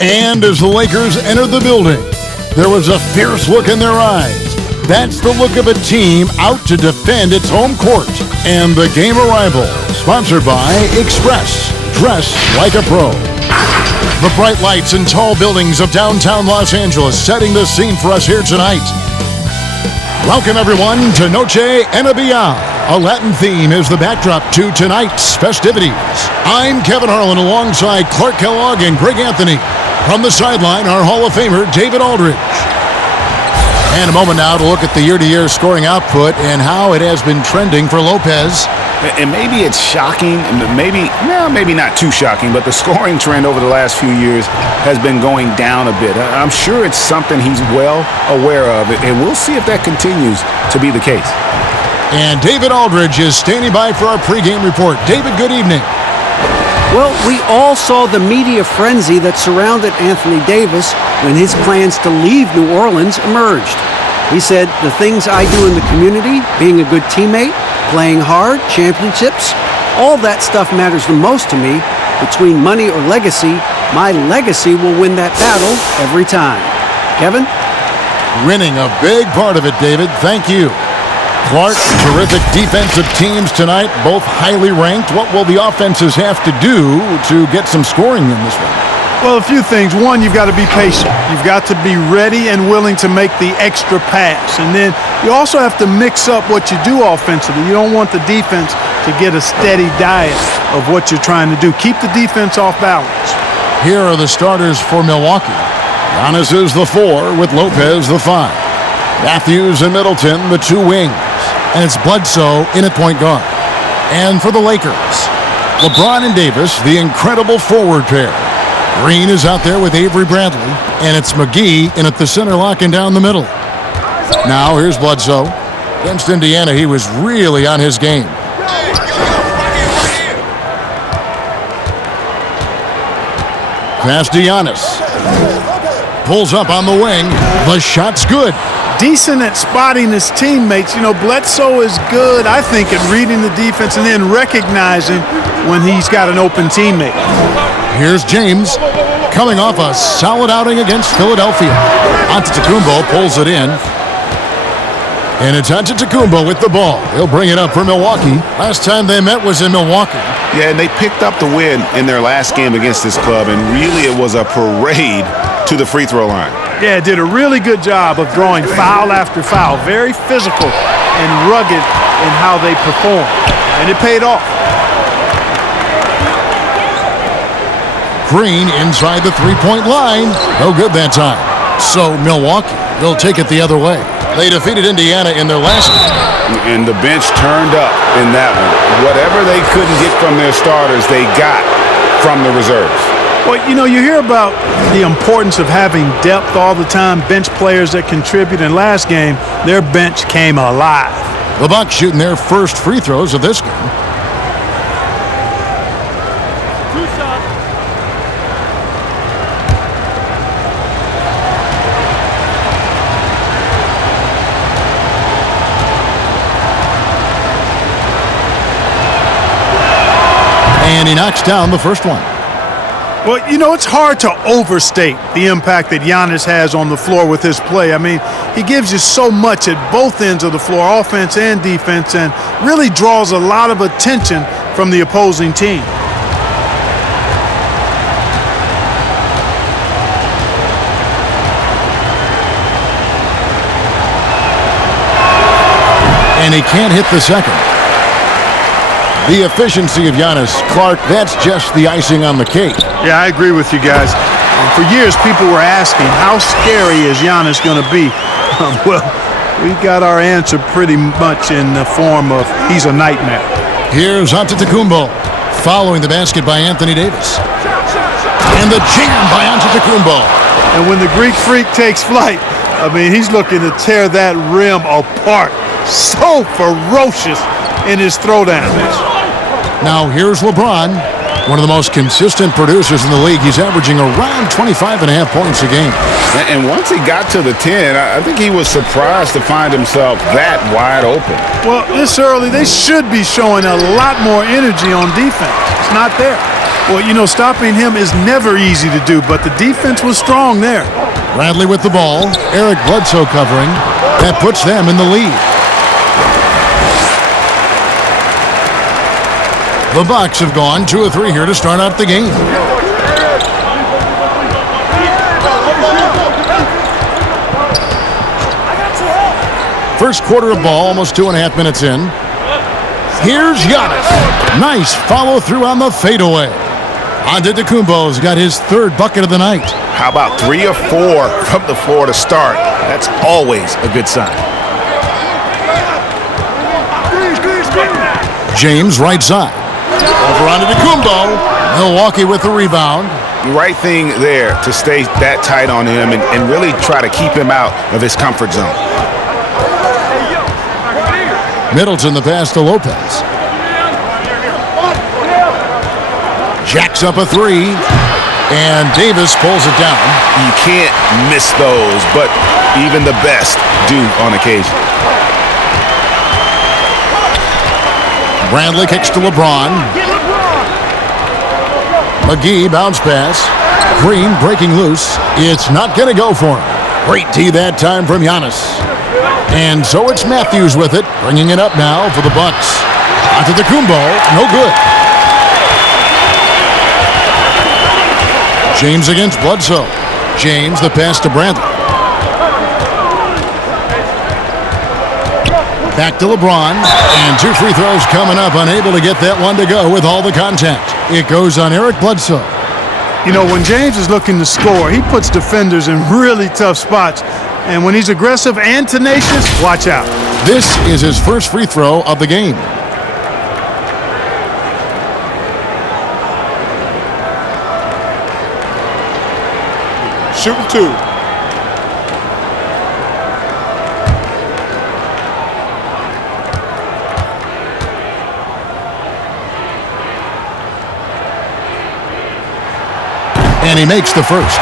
And as the Lakers entered the building, there was a fierce look in their eyes. That's the look of a team out to defend its home court. And the game arrival, sponsored by Express. Dress like a pro. The bright lights and tall buildings of downtown Los Angeles setting the scene for us here tonight. Welcome, everyone, to Noche Enabia. A Latin theme is the backdrop to tonight's festivities. I'm Kevin Harlan alongside Clark Kellogg and Greg Anthony. From the sideline, our Hall of Famer, David Aldridge. And a moment now to look at the year-to-year scoring output and how it has been trending for Lopez. And maybe it's shocking, maybe not too shocking, but the scoring trend over the last few years has been going down a bit. I'm sure it's something he's well aware of, and we'll see if that continues to be the case. And David Aldridge is standing by for our pregame report. David, good evening. Well, we all saw the media frenzy that surrounded Anthony Davis when his plans to leave New Orleans emerged. He said, the things I do in the community, being a good teammate, playing hard, championships, all that stuff matters the most to me. Between money or legacy, my legacy will win that battle every time. Kevin? Winning a big part of it, David. Thank you. Clark, terrific defensive teams tonight, both highly ranked. What will the offenses have to do to get some scoring in this one? Well, a few things. One, you've got to be patient. You've got to be ready and willing to make the extra pass. And then you also have to mix up what you do offensively. You don't want the defense to get a steady diet of what you're trying to do. Keep the defense off balance. Here are the starters for Milwaukee. Giannis is the 4 with Lopez the 5. Matthews and Middleton, the 2 wings. And it's Bledsoe in at point guard. And for the Lakers, LeBron and Davis, the incredible forward pair. Green is out there with Avery Bradley, and it's McGee in at the center locking down the middle. Now here's Bledsoe. Against Indiana, he was really on his game. Pass to Giannis. Pulls up on the wing. The shot's good. Decent at spotting his teammates. You know, Bledsoe is good, I think, at reading the defense and then recognizing when he's got an open teammate. Here's James coming off a solid outing against Philadelphia. Antetokounmpo pulls it in. And it's Antetokounmpo with the ball. He'll bring it up for Milwaukee. Last time they met was in Milwaukee. Yeah, and they picked up the win in their last game against this club, and really it was a parade to the free throw line. Yeah, did a really good job of drawing foul after foul. Very physical and rugged in how they perform. And it paid off. Green inside the three-point line. No good that time. So Milwaukee will take it the other way. They defeated Indiana in their last game. And the bench turned up in that one. Whatever they couldn't get from their starters, they got from the reserves. Well, you know, you hear about the importance of having depth all the time, bench players that contribute. In last game, their bench came alive. The Bucks shooting their first free throws of this game. And he knocks down the first one. Well, you know, it's hard to overstate the impact that Giannis has on the floor with his play. I mean, he gives you so much at both ends of the floor, offense and defense, and really draws a lot of attention from the opposing team. And he can't hit the second. The efficiency of Giannis, Clark, that's just the icing on the cake. Yeah, I agree with you guys. For years, people were asking, how scary is Giannis going to be? Well, we got our answer pretty much in the form of he's a nightmare. Here's Antetokounmpo following the basket by Anthony Davis. And the jam by Antetokounmpo. And when the Greek Freak takes flight, I mean, he's looking to tear that rim apart. So ferocious in his throwdowns. Now here's LeBron, one of the most consistent producers in the league. He's averaging around 25.5 points a game. And once he got to the 10, I think he was surprised to find himself that wide open. Well, this early, they should be showing a lot more energy on defense. It's not there. Well, stopping him is never easy to do, but the defense was strong there. Bradley with the ball. Eric Bledsoe covering. That puts them in the lead. The Bucks have gone 2 of 3 here to start out the game. First quarter of ball, almost 2.5 minutes in. Here's Giannis. Nice follow through on the fadeaway. Antetokounmpo's got his 3rd bucket of the night. How about 3 or 4 from the floor to start? That's always a good sign. James right side. Over Antetokounmpo. Milwaukee with the rebound. The right thing there to stay that tight on him and really try to keep him out of his comfort zone. Middleton the pass to Lopez. Jacks up a 3. And Davis pulls it down. You can't miss those, but even the best do on occasion. Bradley kicks to LeBron. McGee bounce pass. Green breaking loose. It's not going to go for him. Great D that time from Giannis. And so it's Matthews with it, bringing it up now for the Bucks. Antetokounmpo, no good. James against Bledsoe. James the pass to Bradley. Back to LeBron, and 2 free throws coming up, unable to get that one to go with all the contact. It goes on Eric Bledsoe. When James is looking to score, he puts defenders in really tough spots. And when he's aggressive and tenacious, watch out. This is his first free throw of the game. Shooting 2. And he makes the first.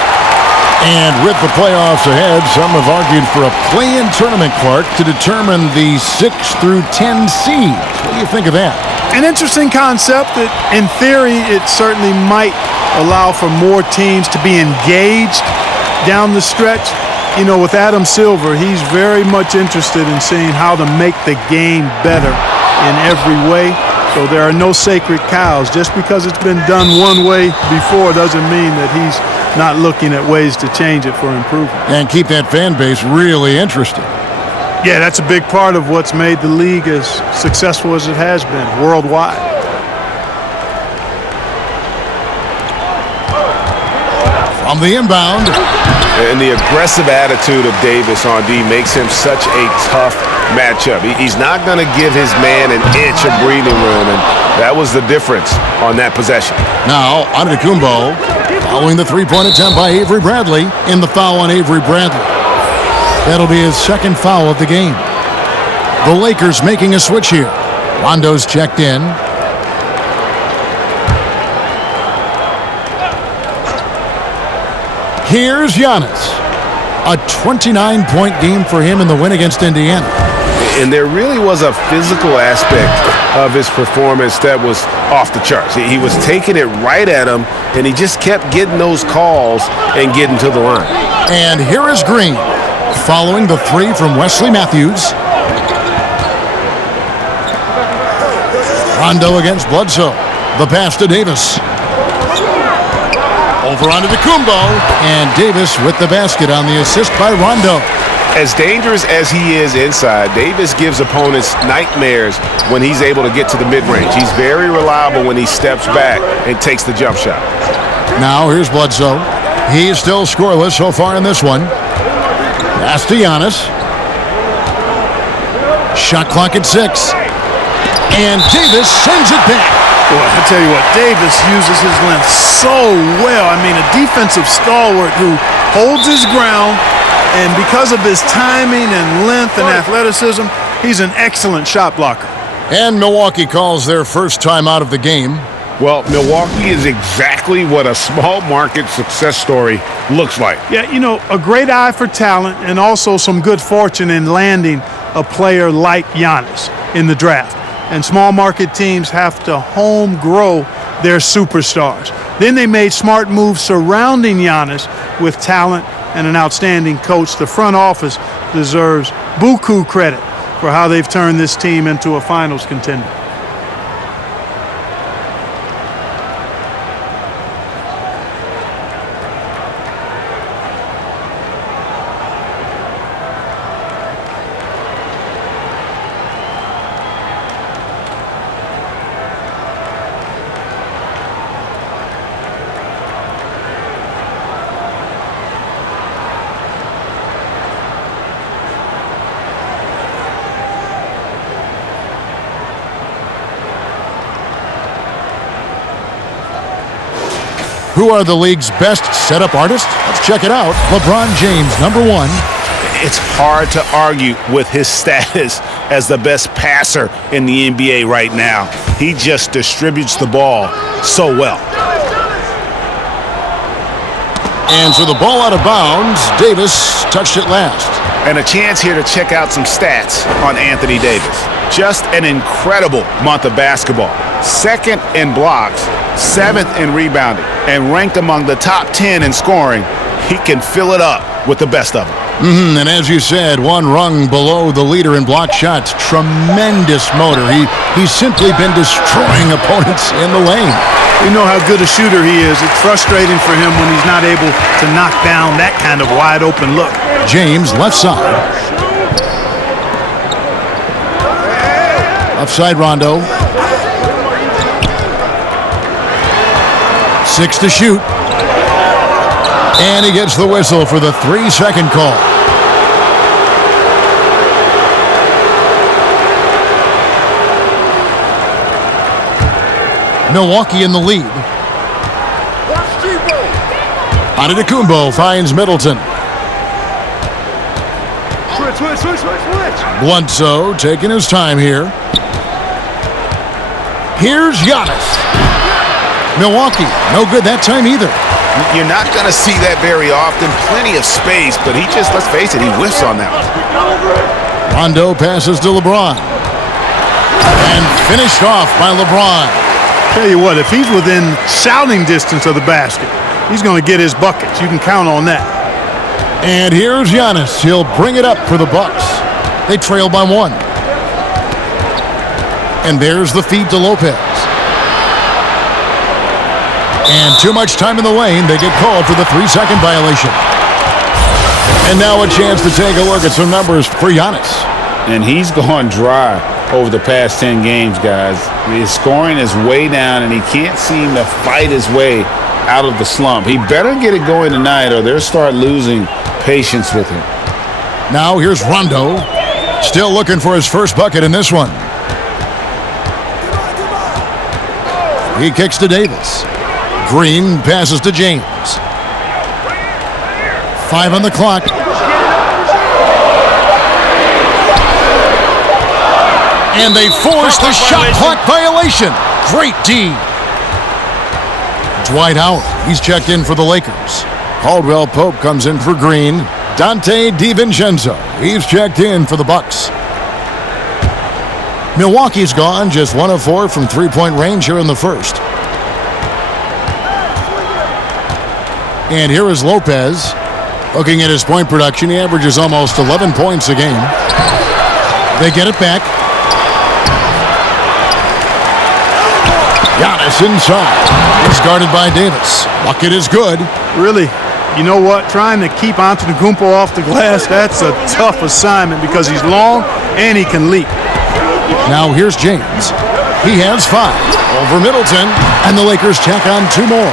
And with the playoffs ahead, some have argued for a play-in tournament, Clark, to determine the 6 through 10 seeds. What do you think of that? An interesting concept that, in theory, it certainly might allow for more teams to be engaged down the stretch. With Adam Silver, he's very much interested in seeing how to make the game better in every way. So there are no sacred cows. Just because it's been done one way before doesn't mean that he's not looking at ways to change it for improvement. And keep that fan base really interested. Yeah, that's a big part of what's made the league as successful as it has been worldwide. From the inbound. And the aggressive attitude of Davis on D makes him such a tough matchup. He's not going to give his man an inch of breathing room, and that was the difference on that possession. Now, Antetokounmpo following the 3-point attempt by Avery Bradley, in the foul on Avery Bradley. That'll be his 2nd foul of the game. The Lakers making a switch here. Rondo's checked in. Here's Giannis. A 29-point game for him in the win against Indiana. And there really was a physical aspect of his performance that was off the charts. He was taking it right at him, and he just kept getting those calls and getting to the line. And here is Green, following the 3 from Wesley Matthews. Rondo against Bledsoe. The pass to Davis. Over Antetokounmpo, and Davis with the basket on the assist by Rondo. As dangerous as he is inside, Davis gives opponents nightmares when he's able to get to the mid-range. He's very reliable when he steps back and takes the jump shot. Now here's Bledsoe. He's still scoreless so far in this one. Pass to Giannis. Shot clock at 6. And Davis sends it back. Boy, I tell you what, Davis uses his length so well. I mean, a defensive stalwart who holds his ground, and because of his timing and length and athleticism, he's an excellent shot blocker. And Milwaukee calls their first time out of the game. Well, Milwaukee is exactly what a small market success story looks like. Yeah, a great eye for talent and also some good fortune in landing a player like Giannis in the draft. And small market teams have to home grow their superstars. Then they made smart moves surrounding Giannis with talent and an outstanding coach. The front office deserves buku credit for how they've turned this team into a finals contender. Who are the league's best setup artists? Let's check it out. LeBron James, #1. It's hard to argue with his status as the best passer in the NBA right now. He just distributes the ball so well. And so the ball out of bounds. Davis touched it last. And a chance here to check out some stats on Anthony Davis. Just an incredible month of basketball. 2nd in blocks, 7th in rebounding, and ranked among the top 10 in scoring. He can fill it up with the best of them. And as you said, one rung below the leader in block shots. Tremendous motor. He's simply been destroying opponents in the lane. You know how good a shooter he is. It's frustrating for him when he's not able to knock down that kind of wide open look. James, left side. Left side, Rondo. 6 to shoot. And he gets the whistle for the 3-second call. Milwaukee in the lead. Antetokounmpo finds Middleton. Bledsoe taking his time here. Here's Giannis. Milwaukee, no good that time either. You're not going to see that very often. Plenty of space, but he just, let's face it, he whiffs on that one. Rondo passes to LeBron. And finished off by LeBron. Tell you what, if he's within shouting distance of the basket, he's going to get his buckets. You can count on that. And here's Giannis. He'll bring it up for the Bucks. They trail by 1. And there's the feed to Lopez. And too much time in the lane. They get called for the 3-second violation. And now a chance to take a look at some numbers for Giannis. And he's gone dry over the past 10 games, guys. His scoring is way down, and he can't seem to fight his way out of the slump. He better get it going tonight, or they'll start losing patience with him. Now here's Rondo. Still looking for his first bucket in this one. He kicks to Davis. Green passes to James. 5 on the clock. And they force the shot clock violation. Great D. Dwight out. He's checked in for the Lakers. Caldwell Pope comes in for Green. Dante DiVincenzo. He's checked in for the Bucks. Milwaukee's gone just 1 of 4 from 3-point range here in the first. And here is Lopez. Looking at his point production, he averages almost 11 points a game. They get it back. Giannis inside. He's guarded by Davis. Bucket is good. Really, you know what? Trying to keep Antetokounmpo off the glass, that's a tough assignment because he's long and he can leap. Now here's James. He has 5 over Middleton, and the Lakers tack on 2 more.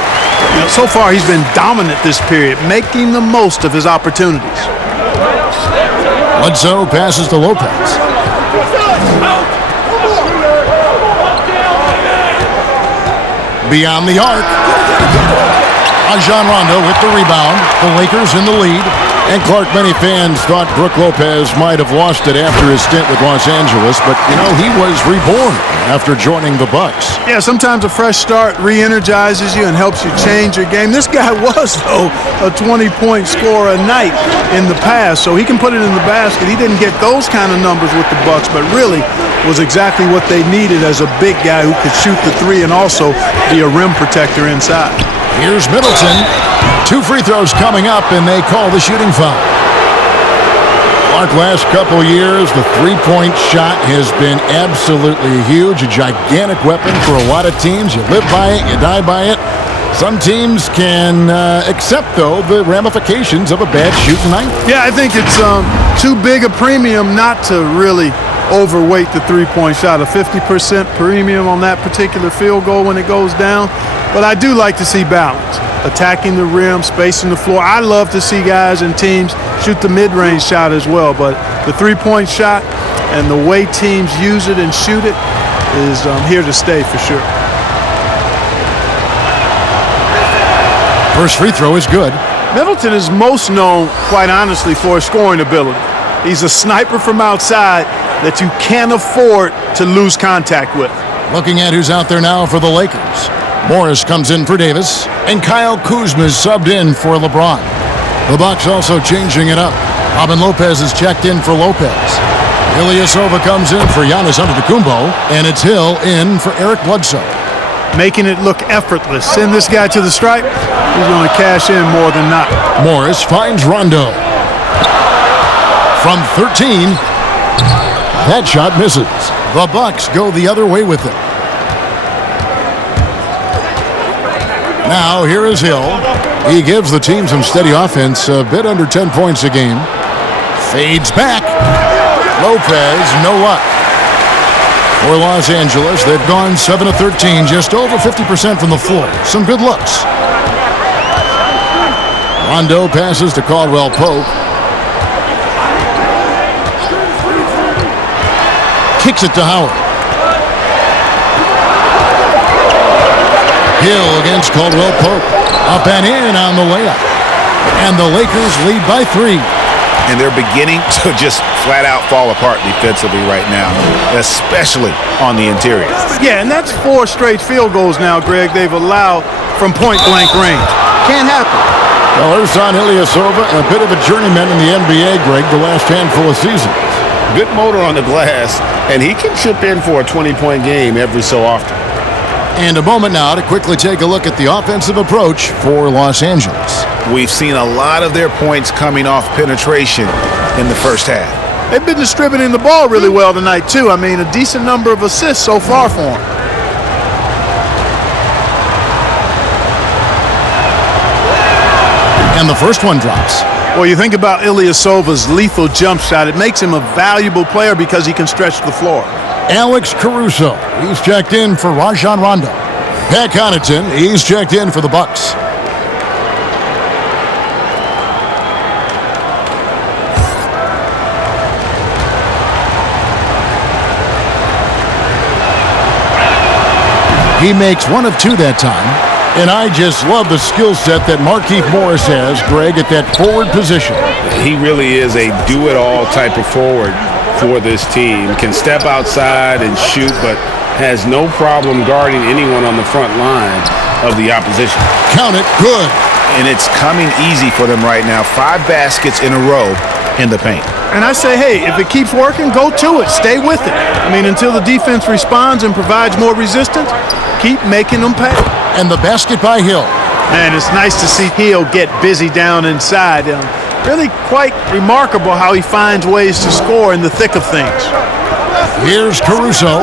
Now, so far, he's been dominant this period, making the most of his opportunities. Bledsoe passes to Lopez. Beyond the arc. Rajon Rondo with the rebound. The Lakers in the lead. And Clark, many fans thought Brook Lopez might have lost it after his stint with Los Angeles, but, you know, he was reborn after joining the Bucks. Yeah, sometimes a fresh start re-energizes you and helps you change your game. This guy was, though, a 20-point scorer a night in the past, so he can put it in the basket. He didn't get those kind of numbers with the Bucks, but really was exactly what they needed as a big guy who could shoot the three and also be a rim protector inside. Here's Middleton. 2 free throws coming up, and they call the shooting foul. Clark, last couple years, the three-point shot has been absolutely huge, a gigantic weapon for a lot of teams. You live by it, you die by it. Some teams can accept, though, the ramifications of a bad shooting night. Yeah, I think it's too big a premium not to really overweight the three-point shot. A 50% premium on that particular field goal when it goes down. But I do like to see balance. Attacking the rim, spacing the floor. I love to see guys and teams shoot the mid-range shot as well. But the three-point shot and the way teams use it and shoot it is here to stay for sure. First free throw is good. Middleton is most known, quite honestly, for his scoring ability. He's a sniper from outside that you can't afford to lose contact with. Looking at who's out there now for the Lakers. Morris comes in for Davis, and Kyle Kuzma is subbed in for LeBron. The Bucks also changing it up. Robin Lopez is checked in for Lopez. Ilyasova comes in for Giannis Antetokounmpo, and it's Hill in for Eric Bledsoe. Making it look effortless. Send this guy to the stripe, he's going to cash in more than not. Morris finds Rondo. From 13, that shot misses. The Bucks go the other way with it. Now, here is Hill. He gives the team some steady offense, a bit under 10 points a game. Fades back. Lopez, no luck. For Los Angeles, they've gone 7 of 13, just over 50% from the floor. Some good looks. Rondo passes to Caldwell Pope. Kicks it to Howard. Hill against Caldwell Pope. Up and in on the layup. And the Lakers lead by 3. And they're beginning to just flat out fall apart defensively right now, especially on the interior. Yeah, and that's 4 straight field goals now, Greg, they've allowed from point-blank range. Can't happen. Well, there's Son Ilyasova, a bit of a journeyman in the NBA, Greg, the last handful of seasons. Good motor on the glass, and he can chip in for a 20-point game every so often. And a moment now to quickly take a look at the offensive approach for Los Angeles. We've seen a lot of their points coming off penetration in the first half. They've been distributing the ball really well tonight, too. I mean, a decent number of assists so far for them. And the first one drops. Well, you think about Ilyasova's lethal jump shot. It makes him a valuable player because he can stretch the floor. Alex Caruso, he's checked in for Rajon Rondo. Pat Connaughton, he's checked in for the Bucks. He makes 1 of 2 that time. And I just love the skill set that Markieff Morris has, Greg, at that forward position. He really is a do-it-all type of forward for this team. Can step outside and shoot, but has no problem guarding anyone on the front line of the opposition. Count it, good. And it's coming easy for them right now. 5 baskets in a row in the paint. And I say, hey, if it keeps working, go to it. Stay with it. I mean, until the defense responds and provides more resistance, keep making them pay. And the basket by Hill. And it's nice to see Hill get busy down inside. Really quite remarkable how he finds ways to score in the thick of things. Here's Caruso.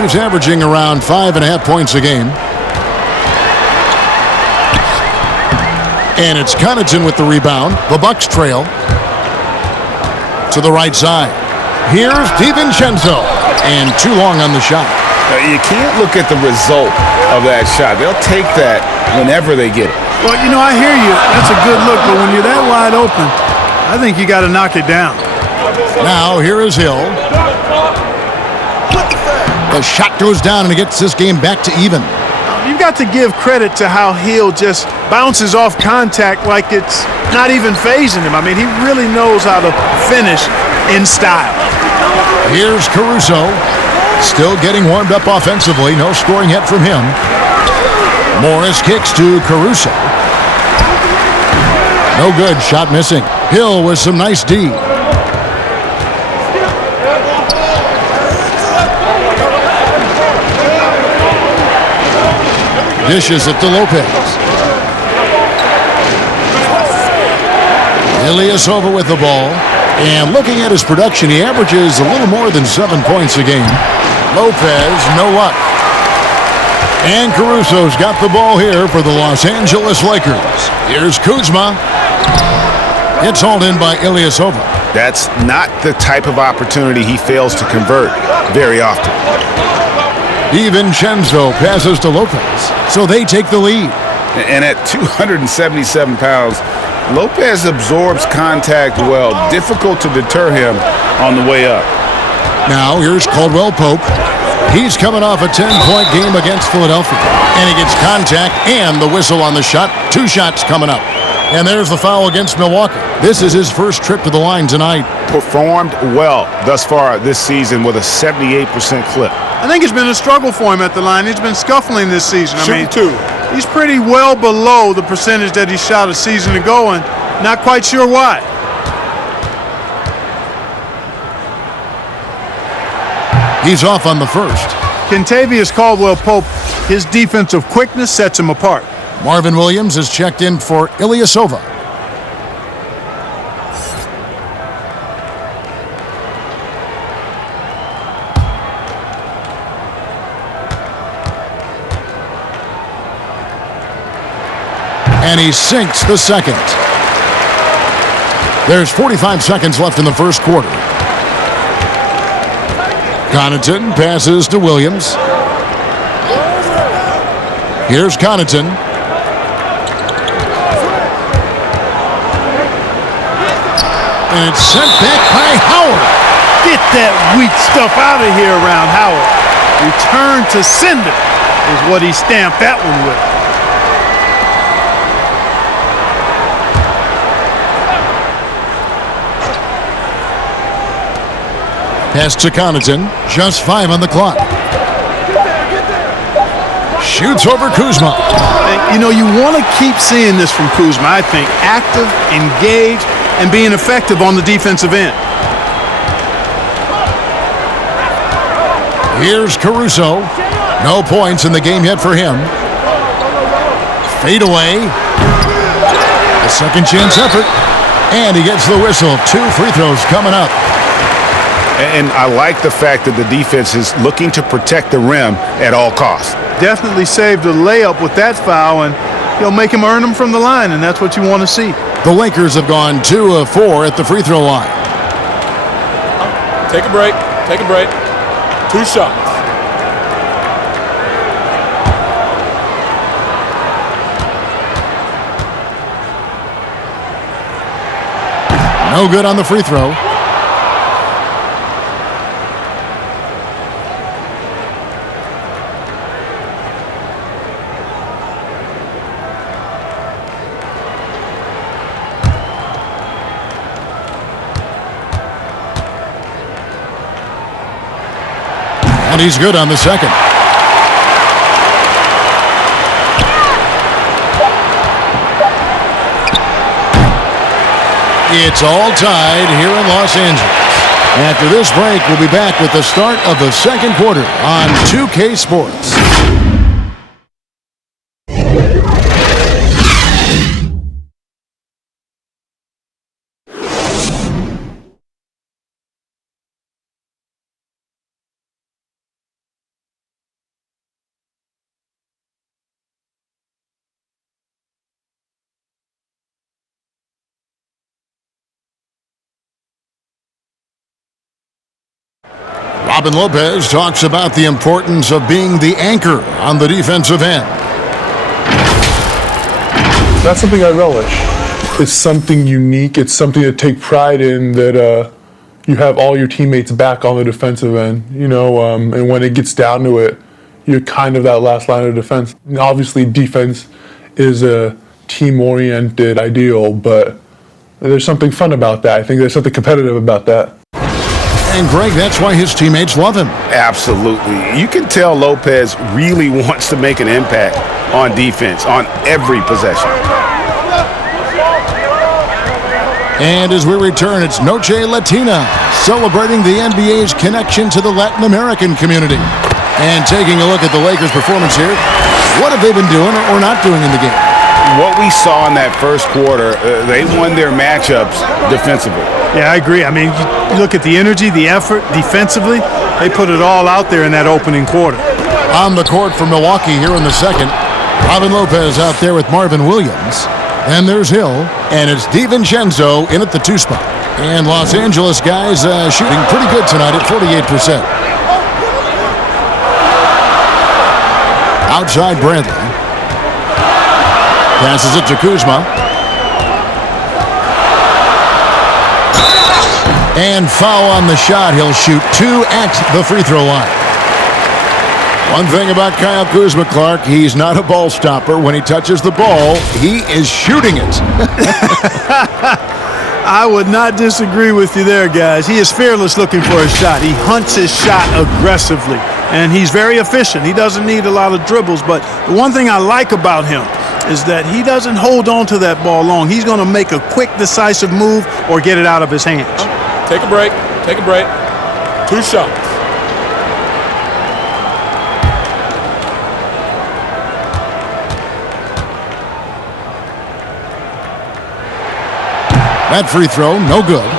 He's averaging around 5.5 points a game. And it's Connaughton with the rebound. The Bucks trail. To the right side. Here's DiVincenzo. And too long on the shot. You can't look at the result of that shot. They'll take that whenever they get it. Well, you know, I hear you. That's a good look, but when you're that wide open, I think you got to knock it down. Now, here is Hill. The shot goes down, and it gets this game back to even. You've got got to give credit to how Hill just bounces off contact like it's not even phasing him. I mean, he really knows how to finish in style. Here's Caruso. Still getting warmed up offensively. No scoring yet from him. Morris kicks to Caruso. No good. Shot missing. Hill with some nice D. Dishes it to Lopez. Ilyasova with the ball. And looking at his production, he averages a little more than 7 points a game. Lopez, no luck. And Caruso's got the ball here for the Los Angeles Lakers. Here's Kuzma. It's hauled in by Ilyasova. That's not the type of opportunity he fails to convert very often. DiVincenzo passes to Lopez, so they take the lead. And at 277 pounds, Lopez absorbs contact well. Difficult to deter him on the way up. Now here's Caldwell Pope. He's coming off a 10-point game against Philadelphia. And he gets contact and the whistle on the shot. 2 shots coming up. And there's the foul against Milwaukee. This is his first trip to the line tonight. Performed well thus far this season with a 78% clip. I think it's been a struggle for him at the line. He's been scuffling this season. He's pretty well below the percentage that he shot a season ago, and not quite sure why. He's off on the first. Kentavious Caldwell-Pope, his defensive quickness sets him apart. Marvin Williams is checked in for Ilyasova. And he sinks the second. There's 45 seconds left in the first quarter. Connaughton passes to Williams. Here's Connaughton. And it's sent back by Howard. Get that weak stuff out of here around Howard. Return to sender is what he stamped that one with. Pass to Connaughton. Just 5 on the clock. Shoots over Kuzma. You know, you want to keep seeing this from Kuzma, I think. Active, engaged, and being effective on the defensive end. Here's Caruso. No points in the game yet for him. Fade away. A second chance effort. And he gets the whistle. 2 free throws coming up. And I like the fact that the defense is looking to protect the rim at all costs. Definitely saved a layup with that foul, and he'll make him earn them from the line, and that's what you want to see. The Lakers have gone 2 of 4 at the free throw line. Take a break. Take a break. 2 shots. No good on the free throw. And he's good on the second. It's all tied here in Los Angeles. After this break, we'll be back with the start of the second quarter on 2K Sports. Robin Lopez talks about the importance of being the anchor on the defensive end. That's something I relish. It's something unique. It's something to take pride in, that you have all your teammates back on the defensive end, and when it gets down to it, you're kind of that last line of defense. And obviously, defense is a team-oriented ideal, but there's something fun about that. I think there's something competitive about that. And Greg, that's why his teammates love him. Absolutely. You can tell Lopez really wants to make an impact on defense on every possession. And as we return, it's Noche Latina, celebrating the NBA's connection to the Latin American community. And taking a look at the Lakers' performance here, what have they been doing or not doing in the game? What we saw in that first quarter, they won their matchups defensively. Yeah, I agree. I mean, you look at the energy, the effort defensively, they put it all out there in that opening quarter. On the court for Milwaukee here in the second, Robin Lopez out there with Marvin Williams. And there's Hill, and it's DiVincenzo in at the 2 spot. And Los Angeles guys shooting pretty good tonight at 48%. Outside Bradley. Passes it to Kuzma. And foul on the shot. He'll shoot 2 at the free throw line. One thing about Kyle Kuzma, Clark, he's not a ball stopper. When he touches the ball, he is shooting it. I would not disagree with you there, guys. He is fearless looking for a shot. He hunts his shot aggressively, and he's very efficient. He doesn't need a lot of dribbles, but the one thing I like about him is that he doesn't hold on to that ball long. He's going to make a quick, decisive move or get it out of his hands. Take a break. Take a break. 2 shots. That free throw, no good.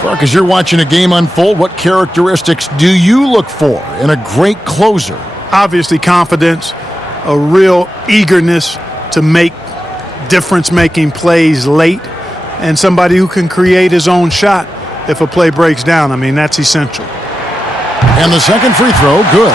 Clark, as you're watching a game unfold, what characteristics do you look for in a great closer? Obviously, confidence, a real eagerness to make difference-making plays late, and somebody who can create his own shot if a play breaks down. I mean, that's essential. And the second free throw, good.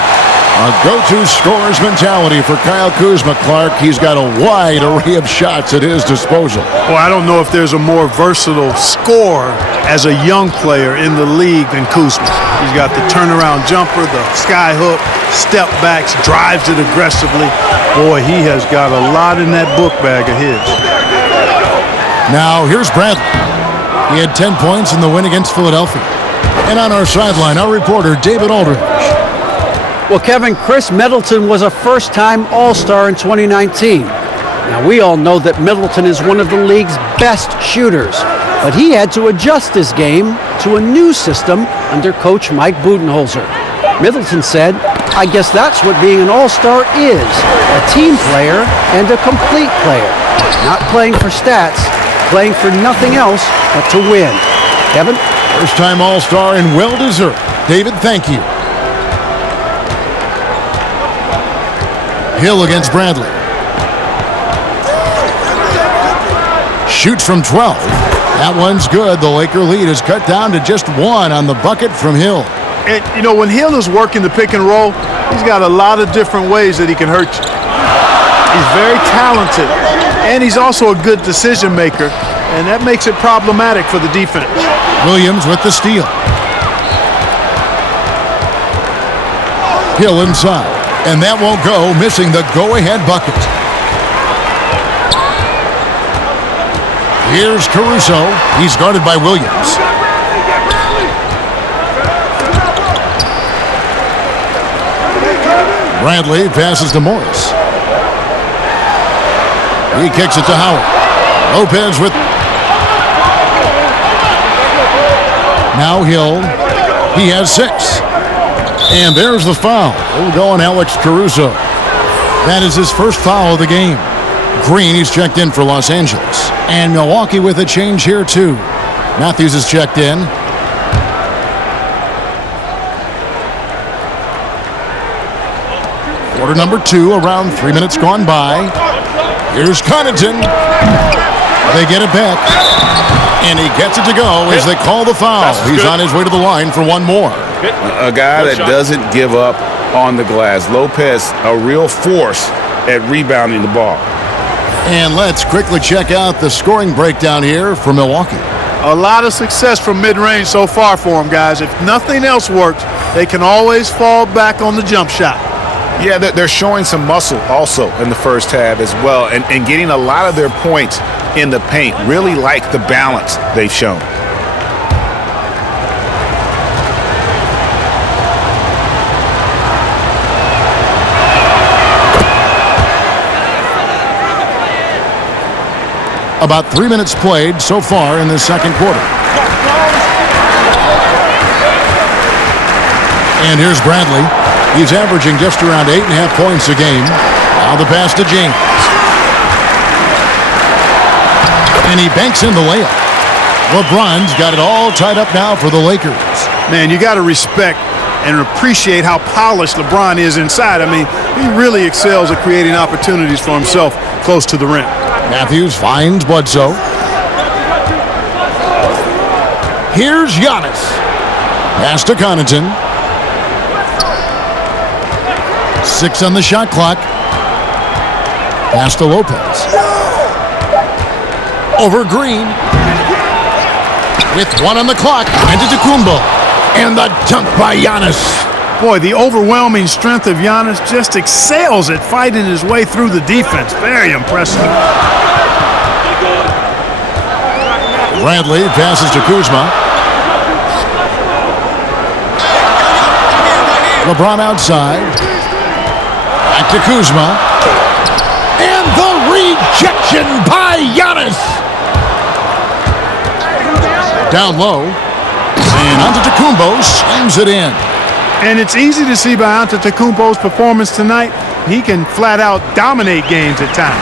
A go-to scorer's mentality for Kyle Kuzma, Clark. He's got a wide array of shots at his disposal. Well, I don't know if there's a more versatile scorer as a young player in the league than Kuzma. He's got the turnaround jumper, the sky hook, step backs, drives it aggressively. Boy, he has got a lot in that book bag of his. Now, here's Bradley. He had 10 points in the win against Philadelphia. And on our sideline, our reporter, David Aldridge. Well, Kevin, Chris Middleton was a first-time All-Star in 2019. Now, we all know that Middleton is one of the league's best shooters, but he had to adjust his game to a new system under coach Mike Budenholzer. Middleton said, "I guess that's what being an All-Star is, a team player and a complete player. Not playing for stats, playing for nothing else but to win." Kevin? First-time All-Star and well-deserved. David, thank you. Hill against Bradley. Shoots from 12. That one's good. The Laker lead is cut down to just 1 on the bucket from Hill. And, you know, when Hill is working the pick and roll, he's got a lot of different ways that he can hurt you. He's very talented, and he's also a good decision maker, and that makes it problematic for the defense. Williams with the steal. Hill inside. And that won't go, missing the go-ahead bucket. Here's Caruso. He's guarded by Williams. Bradley passes to Morris. He kicks it to Howard. Lopez with... Now Hill. He has 6. And there's the foul. It'll go on Alex Caruso. That is his first foul of the game. Green, he's checked in for Los Angeles. And Milwaukee with a change here, too. Matthews is checked in. Quarter number 2, around 3 minutes gone by. Here's Connaughton. They get it back. And he gets it to go as they call the foul. He's on his way to the line for one more. A guy that doesn't give up on the glass. Lopez, a real force at rebounding the ball. And let's quickly check out the scoring breakdown here for Milwaukee. A lot of success from mid-range so far for them, guys. If nothing else works, they can always fall back on the jump shot. Yeah, they're showing some muscle also in the first half as well, and getting a lot of their points in the paint. Really like the balance they've shown. About 3 minutes played so far in the second quarter. And here's Bradley. He's averaging just around 8.5 points a game. Now the pass to James. And he banks in the layup. LeBron's got it all tied up now for the Lakers. Man, you got to respect and appreciate how polished LeBron is inside. I mean, he really excels at creating opportunities for himself close to the rim. Matthews finds Bledsoe. Here's Giannis. Pass to Connaughton. 6 on the shot clock. Pass to Lopez. Over Green. With 1 on the clock. Antetokounmpo. And the dunk by Giannis. Boy, the overwhelming strength of Giannis just excels at fighting his way through the defense. Very impressive. Bradley passes to Kuzma. LeBron outside. Back to Kuzma. And the rejection by Giannis. Down low. And Antetokounmpo slams it in. And it's easy to see by Antetokounmpo's performance tonight, he can flat out dominate games at times.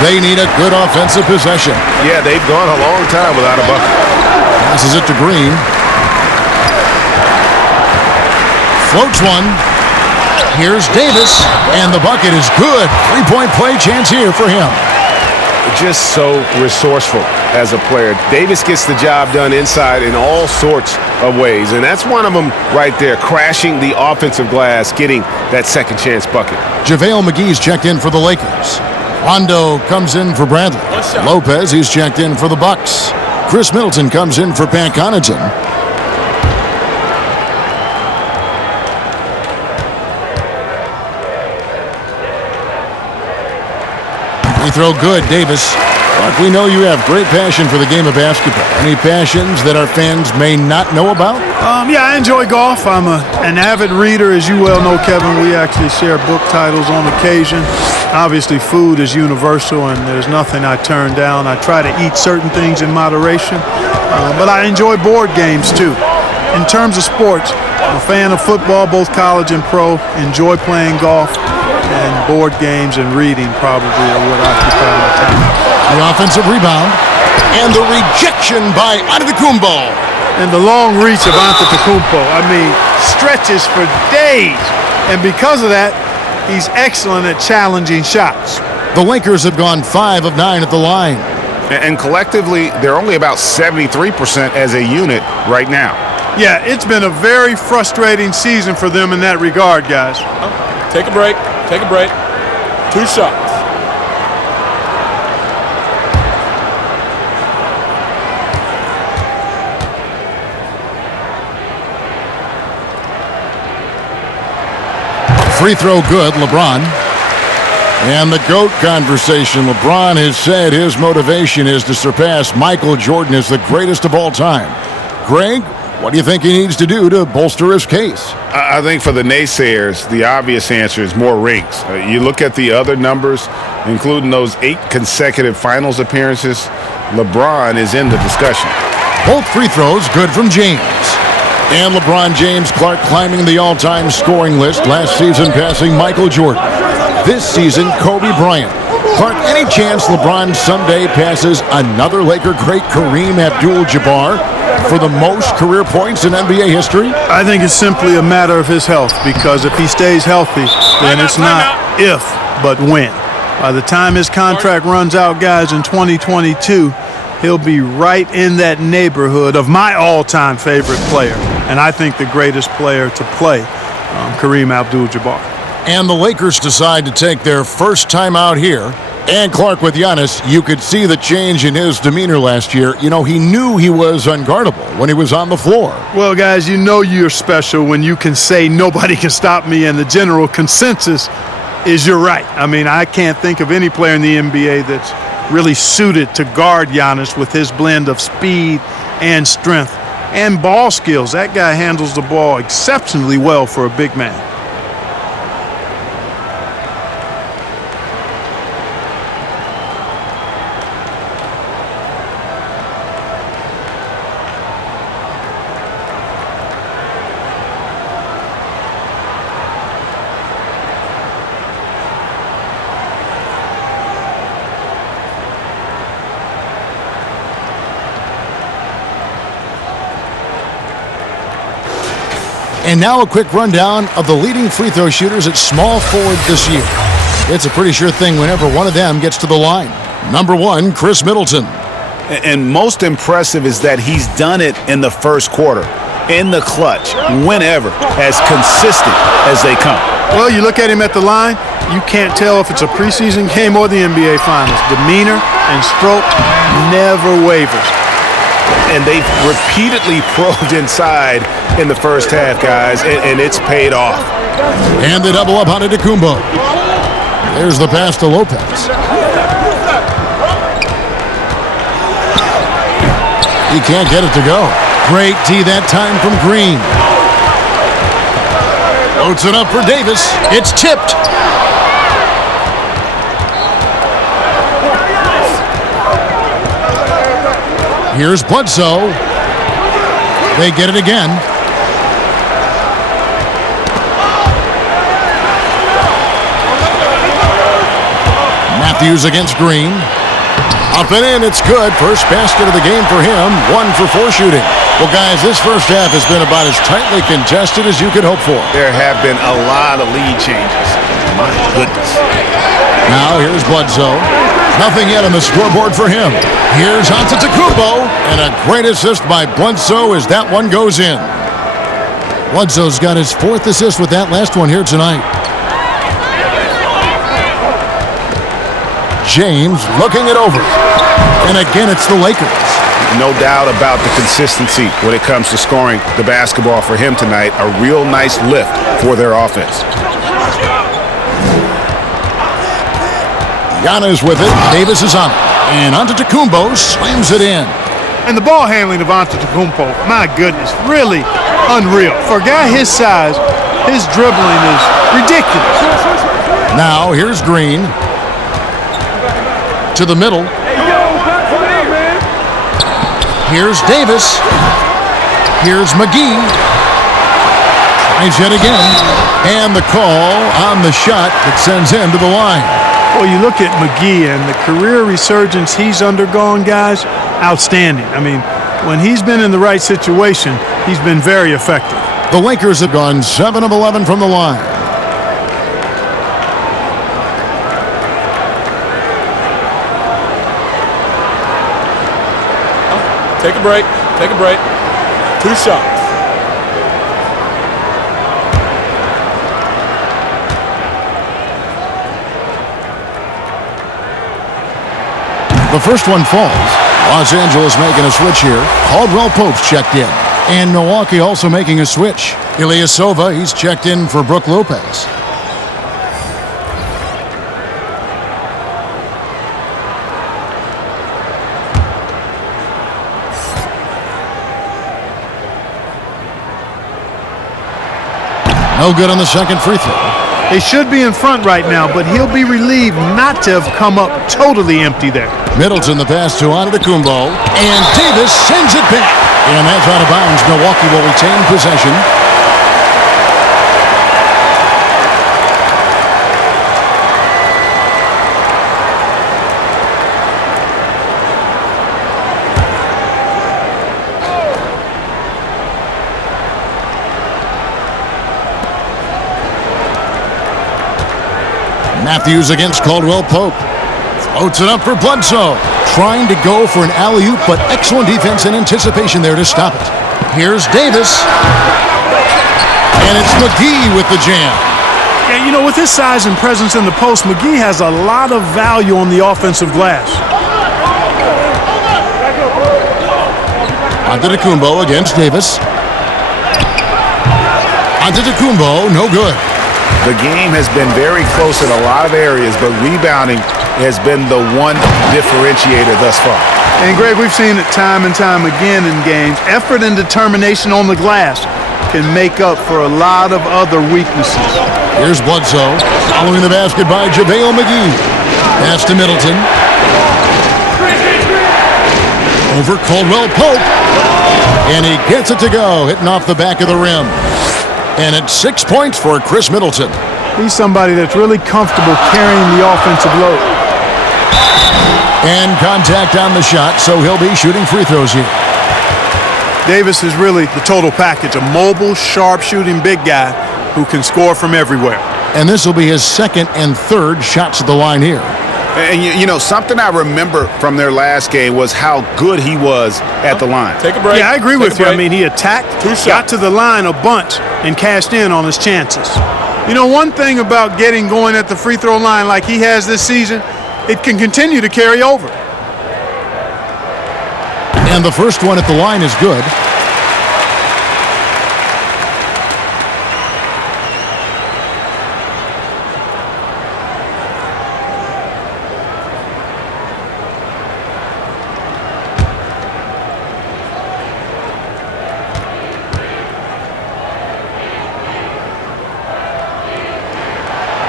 They need a good offensive possession. Yeah, they've gone a long time without a bucket. Passes it to Green. Floats one. Here's Davis. And the bucket is good. 3-point play chance here for him. Just so resourceful as a player. Davis gets the job done inside in all sorts of ways, and that's one of them right there, crashing the offensive glass, getting that second chance bucket. JaVale McGee's checked in for the Lakers. Rondo comes in for Bradley. Lopez, he's checked in for the Bucks. Chris Middleton comes in for Pat Connaughton. Free throw good, Davis. Mark, we know you have great passion for the game of basketball. Any passions that our fans may not know about? Yeah, I enjoy golf. I'm an avid reader, as you well know, Kevin. We actually share book titles on occasion. Obviously, food is universal, and there's nothing I turn down. I try to eat certain things in moderation, but I enjoy board games, too. In terms of sports, I'm a fan of football, both college and pro. Enjoy playing golf, and board games and reading probably are what occupy my time. The offensive rebound and the rejection by Antetokounmpo. And the long reach of Antetokounmpo, I mean, stretches for days. And because of that, he's excellent at challenging shots. The Lakers have gone 5 of 9 at the line. And collectively, they're only about 73% as a unit right now. Yeah, it's been a very frustrating season for them in that regard, guys. Take a break. Take a break. 2 shots. Free throw good, LeBron. And the GOAT conversation. LeBron has said his motivation is to surpass Michael Jordan as the greatest of all time. Greg, what do you think he needs to do to bolster his case? I think for the naysayers, the obvious answer is more rings. You look at the other numbers, including those 8 consecutive finals appearances, LeBron is in the discussion. Both free throws good from James. And LeBron James Clark climbing the all-time scoring list, last season passing Michael Jordan. This season, Kobe Bryant. Clark, any chance LeBron someday passes another Laker great, Kareem Abdul-Jabbar, for the most career points in NBA history? I think it's simply a matter of his health, because if he stays healthy, then it's not if, but when. By the time his contract runs out, guys, in 2022, he'll be right in that neighborhood of my all-time favorite player, and I think the greatest player to play, Kareem Abdul-Jabbar. And the Lakers decide to take their first time out here And Clark, with Giannis, you could see the change in his demeanor last year. You know, he knew he was unguardable when he was on the floor. Well, guys, you know you're special when you can say nobody can stop me, and the general consensus is you're right. I mean, I can't think of any player in the NBA that's really suited to guard Giannis with his blend of speed and strength and ball skills. That guy handles the ball exceptionally well for a big man. And now a quick rundown of the leading free throw shooters at small forward this year. It's a pretty sure thing whenever one of them gets to the line. Number 1, Chris Middleton. And most impressive is that he's done it in the first quarter, in the clutch, whenever, as consistent as they come. Well, you look at him at the line, you can't tell if it's a preseason game or the NBA Finals. Demeanor and stroke never wavers. And they've repeatedly probed inside in the first half, guys, and it's paid off. And the double up on Antetokounmpo. There's the pass to Lopez. He can't get it to go. Great D that time from Green. Floats it up for Davis. It's tipped. Here's Bledsoe. They get it again. Matthews against Green. Up and in, it's good. First basket of the game for him. 1 for 4 shooting. Well, guys, this first half has been about as tightly contested as you could hope for. There have been a lot of lead changes. My goodness. Now here's Bledsoe. Nothing yet on the scoreboard for him. Here's Antetokounmpo, and a great assist by Bledsoe as that one goes in. Bledsoe's got his 4th assist with that last one here tonight. James looking it over. And again, it's the Lakers. No doubt about the consistency when it comes to scoring the basketball for him tonight. A real nice lift for their offense. Giannis with it. Davis is on it. And Antetokounmpo slams it in. And the ball handling of Antetokounmpo, my goodness, really unreal. For a guy his size, his dribbling is ridiculous. Now here's Green. To the middle. Here's Davis. Here's McGee. Tries yet again. And the call on the shot that sends him to the line. Well, you look at McGee and the career resurgence he's undergone, guys, outstanding. I mean, when he's been in the right situation, he's been very effective. The Lakers have gone 7 of 11 from the line. Take a break. Take a break. 2 shots. The first one falls. Los Angeles making a switch here. Caldwell Pope's checked in. And Milwaukee also making a switch. Ilyasova, he's checked in for Brook Lopez. No good on the second free throw. They should be in front right now, but he'll be relieved not to have come up totally empty there. Middleton the pass to Antetokounmpo. And Davis sends it back. And that's out of bounds. Milwaukee will retain possession. Matthews against Caldwell Pope. Floats it up for Bledsoe. Trying to go for an alley-oop, but excellent defense and anticipation there to stop it. Here's Davis. And it's McGee with the jam. Yeah, You know, with his size and presence in the post, McGee has a lot of value on the offensive glass. Antetokounmpo against Davis. Antetokounmpo, no good. The game has been very close in a lot of areas, but rebounding has been the one differentiator thus far. And, Greg, we've seen it time and time again in games. Effort and determination on the glass can make up for a lot of other weaknesses. Here's Bledsoe following the basket by JaVale McGee. Pass to Middleton. Over Caldwell Pope. And he gets it to go, hitting off the back of the rim. And it's 6 points for Chris Middleton. He's somebody that's really comfortable carrying the offensive load. And contact on the shot, so he'll be shooting free throws here. Davis is really the total package, a mobile, sharp-shooting big guy who can score from everywhere. And this will be his second and third shots at the line here. And, you know, something I remember from their last game was how good he was at the line. Take a break. Yeah, I agree with you. I mean, he attacked, got to the line a bunch, and cashed in on his chances. You know, one thing about getting going at the free throw line like he has this season, it can continue to carry over. And the first one at the line is good.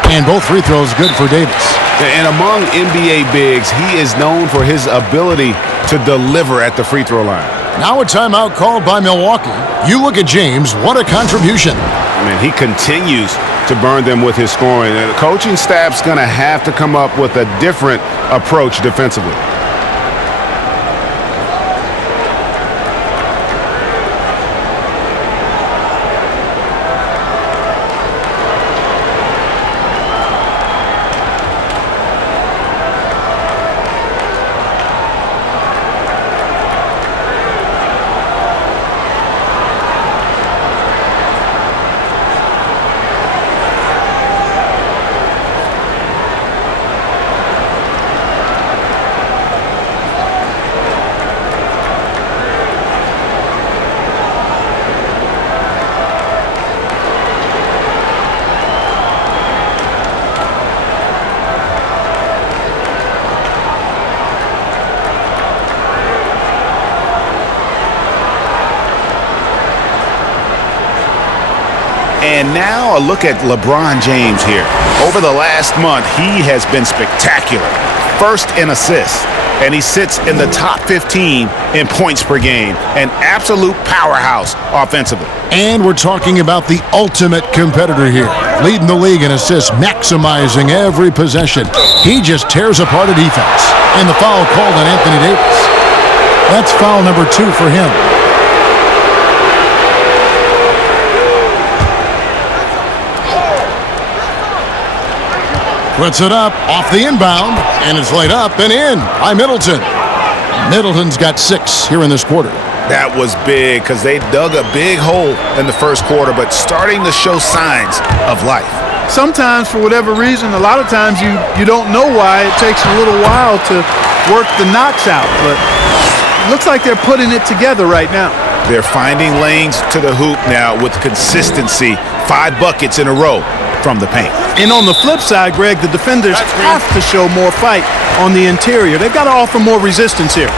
And both free throws good for Davis. And among NBA bigs, he is known for his ability to deliver at the free throw line. Now a timeout called by Milwaukee. You look at James, what a contribution. Man, he continues to burn them with his scoring. And the coaching staff's going to have to come up with a different approach defensively. And now a look at LeBron James here. Over the last month, he has been spectacular. First in assists, and he sits in the top 15 in points per game. An absolute powerhouse offensively. And we're talking about the ultimate competitor here. Leading the league in assists, maximizing every possession. He just tears apart a defense. And the foul called on Anthony Davis. That's foul number 2 for him. Puts it up off the inbound, and it's laid up and in by Middleton. Middleton's got 6 here in this quarter. That was big because they dug a big hole in the first quarter, but starting to show signs of life. Sometimes, for whatever reason, a lot of times you don't know why. It takes a little while to work the knocks out, but it looks like they're putting it together right now. They're finding lanes to the hoop now with consistency. 5 buckets in a row from the paint. And on the flip side, Greg, the defenders have to show more fight on the interior. They've got to offer more resistance here.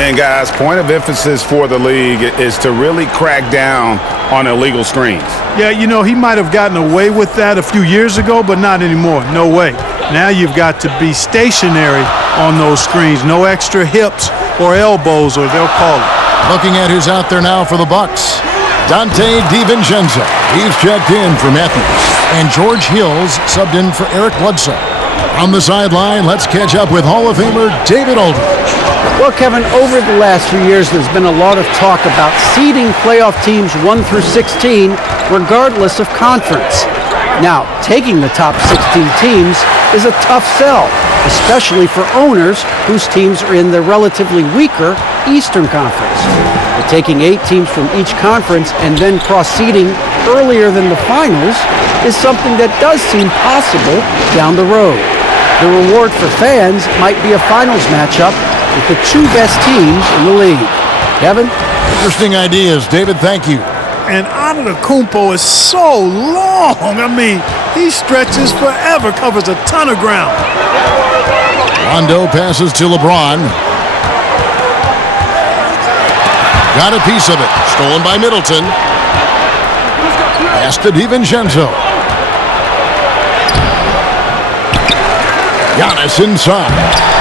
And guys, point of emphasis for the league is to really crack down on illegal screens. Yeah, you know, he might have gotten away with that a few years ago, but not anymore. No way. Now you've got to be stationary on those screens. No extra hips or elbows, or they'll call it. Looking at who's out there now for the Bucks. Dante DiVincenzo. He's checked in for Matthews. And George Hill's subbed in for Eric Bledsoe. On the sideline, let's catch up with Hall of Famer David Aldridge. Well, Kevin, over the last few years, there's been a lot of talk about seeding playoff teams 1 through 16, regardless of conference. Now, taking the top 16 teams is a tough sell, especially for owners whose teams are in the relatively weaker Eastern Conference. But taking 8 teams from each conference and then cross-seeding earlier than the finals is something that does seem possible down the road. The reward for fans might be a finals matchup with the two best teams in the league. Kevin? Interesting ideas, David. Thank you. And Antetokounmpo is so long. I mean, he stretches forever, covers a ton of ground. Rondo passes to LeBron. Got a piece of it. Stolen by Middleton. Pass to DiVincenzo. Giannis inside.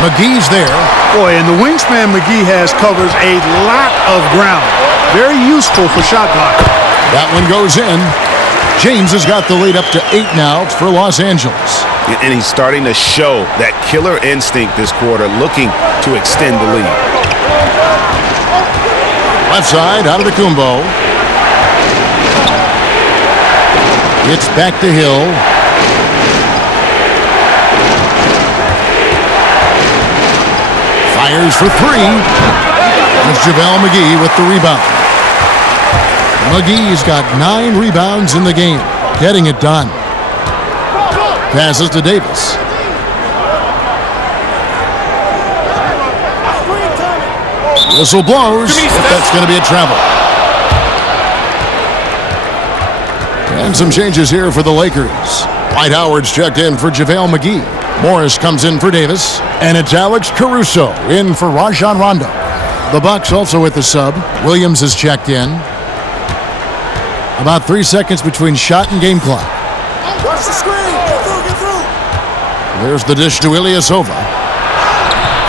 McGee's there. Boy, and the wingspan McGee has covers a lot of ground. Very useful for shot blocking. That one goes in. James has got the lead up to 8 now for Los Angeles. And he's starting to show that killer instinct this quarter, looking to extend the lead. Left side, out of the Kumbo. It's back to Hill. Fires for 3. It's JaVale McGee with the rebound. McGee's got 9 rebounds in the game, getting it done. Passes to Davis. Whistle blows, but that's going to be a travel. And some changes here for the Lakers. Dwight Howard's checked in for JaVale McGee. Morris comes in for Davis. And it's Alex Caruso in for Rajon Rondo. The Bucks also with the sub. Williams has checked in. About 3 seconds between shot and game clock. Watch the screen. Get through. There's the dish to Ilyasova.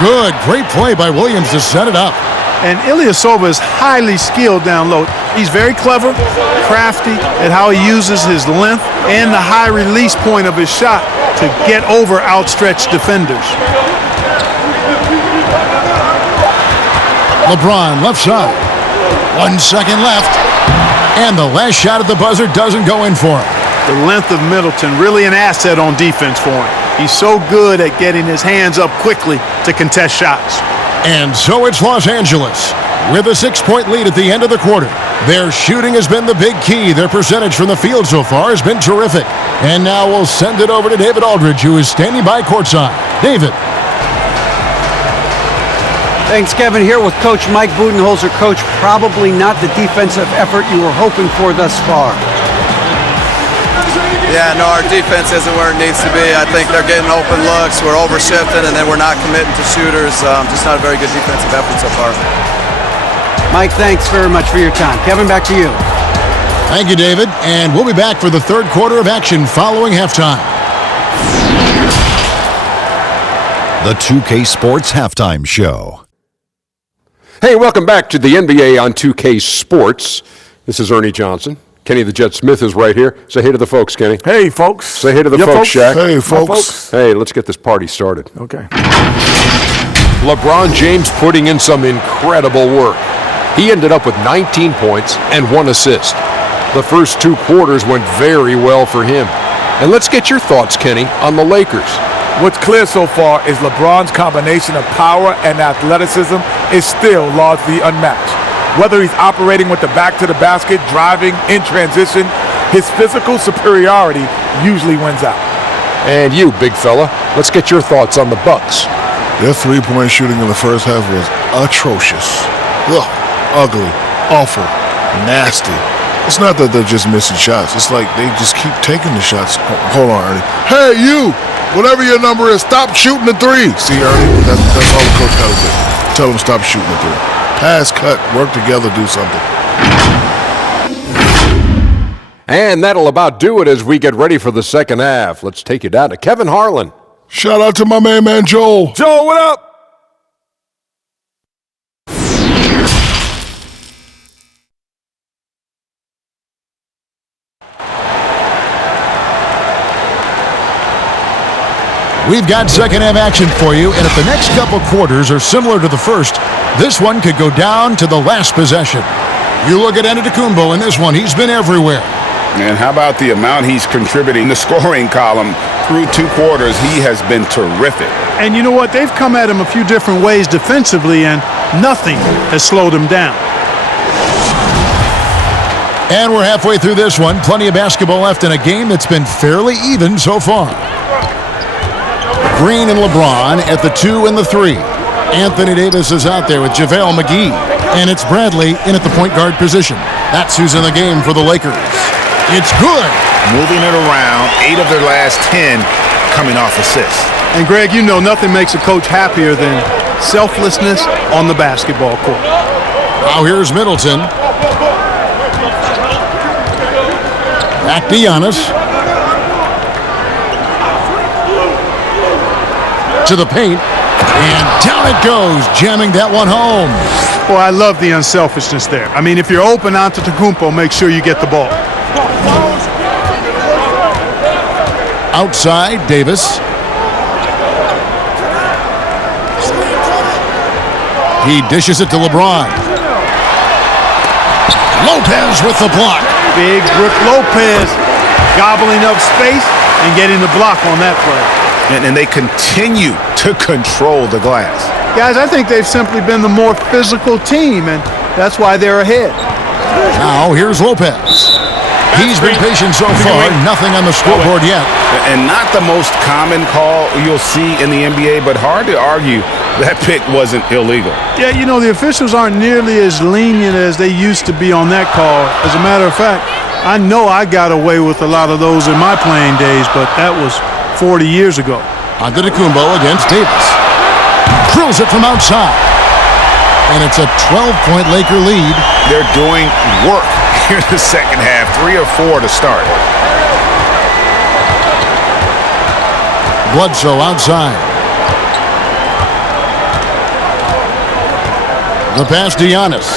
Good, great play by Williams to set it up. And Ilyasova is highly skilled down low. He's very clever, crafty at how he uses his length and the high release point of his shot to get over outstretched defenders. LeBron left side. 1 second left. And the last shot at the buzzer doesn't go in for him. The length of Middleton, really an asset on defense for him. He's so good at getting his hands up quickly to contest shots. And so it's Los Angeles with a 6-point lead at the end of the quarter. Their shooting has been the big key. Their percentage from the field so far has been terrific. And now we'll send it over to David Aldridge, who is standing by courtside. David. Thanks, Kevin. Here with Coach Mike Budenholzer. Coach, probably not the defensive effort you were hoping for thus far. Yeah, no, our defense isn't where it needs to be. I think they're getting open looks, we're overshifting, and then we're not committing to shooters. Just not a very good defensive effort so far. Mike, thanks very much for your time. Kevin, back to you. Thank you, David. And we'll be back for the third quarter of action following halftime. The 2K Sports Halftime Show. Hey, welcome back to the NBA on 2K Sports. This is Ernie Johnson. Kenny the Jet Smith is right here. Say hey to the folks, Kenny. Hey, folks. Say hey to the folks, Shaq. Hey, folks. Hey, let's get this party started. Okay. LeBron James putting in some incredible work. He ended up with 19 points and 1 assist. The first 2 quarters went very well for him. And let's get your thoughts, Kenny, on the Lakers. What's clear so far is LeBron's combination of power and athleticism is still largely unmatched. Whether he's operating with the back to the basket, driving, in transition, his physical superiority usually wins out. And you, big fella, let's get your thoughts on the Bucks. Their three-point shooting in the first half was atrocious. Ugh, ugly, awful, nasty. It's not that they're just missing shots. It's like they just keep taking the shots. Hold on, Ernie. Hey, you! Whatever your number is, stop shooting the 3. See, Ernie, that's all the coach got to do. Tell them stop shooting the 3. Pass, cut, work together, do something. And that'll about do it as we get ready for the second half. Let's take you down to Kevin Harlan. Shout out to my main man, Joel. Joel, what up? We've got second half action for you, and if the next couple quarters are similar to the first, this one could go down to the last possession. You look at Antetokounmpo in this one, he's been everywhere. And how about the amount he's contributing in the scoring column through 2 quarters? He has been terrific. And you know what? They've come at him a few different ways defensively, and nothing has slowed him down. And we're halfway through this one. Plenty of basketball left in a game that's been fairly even so far. Green and LeBron at the 2 and the 3. Anthony Davis is out there with JaVale McGee. And it's Bradley in at the point guard position. That's who's in the game for the Lakers. It's good. Moving it around, 8 of their last 10 coming off assists. And Greg, you know nothing makes a coach happier than selflessness on the basketball court. Now here's Middleton. Back to Giannis. To the paint. And down it goes, jamming that one home. Well, I love the unselfishness there. I mean, if you're open out to Antetokounmpo, make sure you get the ball. Outside, Davis. He dishes it to LeBron. Lopez with the block. Big Brook Lopez gobbling up space and getting the block on that play. And they continue to control the glass. Guys, I think they've simply been the more physical team, and that's why they're ahead. Now here's Lopez. He's been patient so far. Nothing on the scoreboard yet. And not the most common call you'll see in the NBA, but hard to argue that pick wasn't illegal. Yeah, you know, the officials aren't nearly as lenient as they used to be on that call. As a matter of fact, I know I got away with a lot of those in my playing days, but that was 40 years ago. Antetokounmpo against Davis. Drills it from outside. And it's a 12-point Laker lead. They're doing work here in the second half. 3 or 4 to start. Bledsoe outside. The pass to Giannis.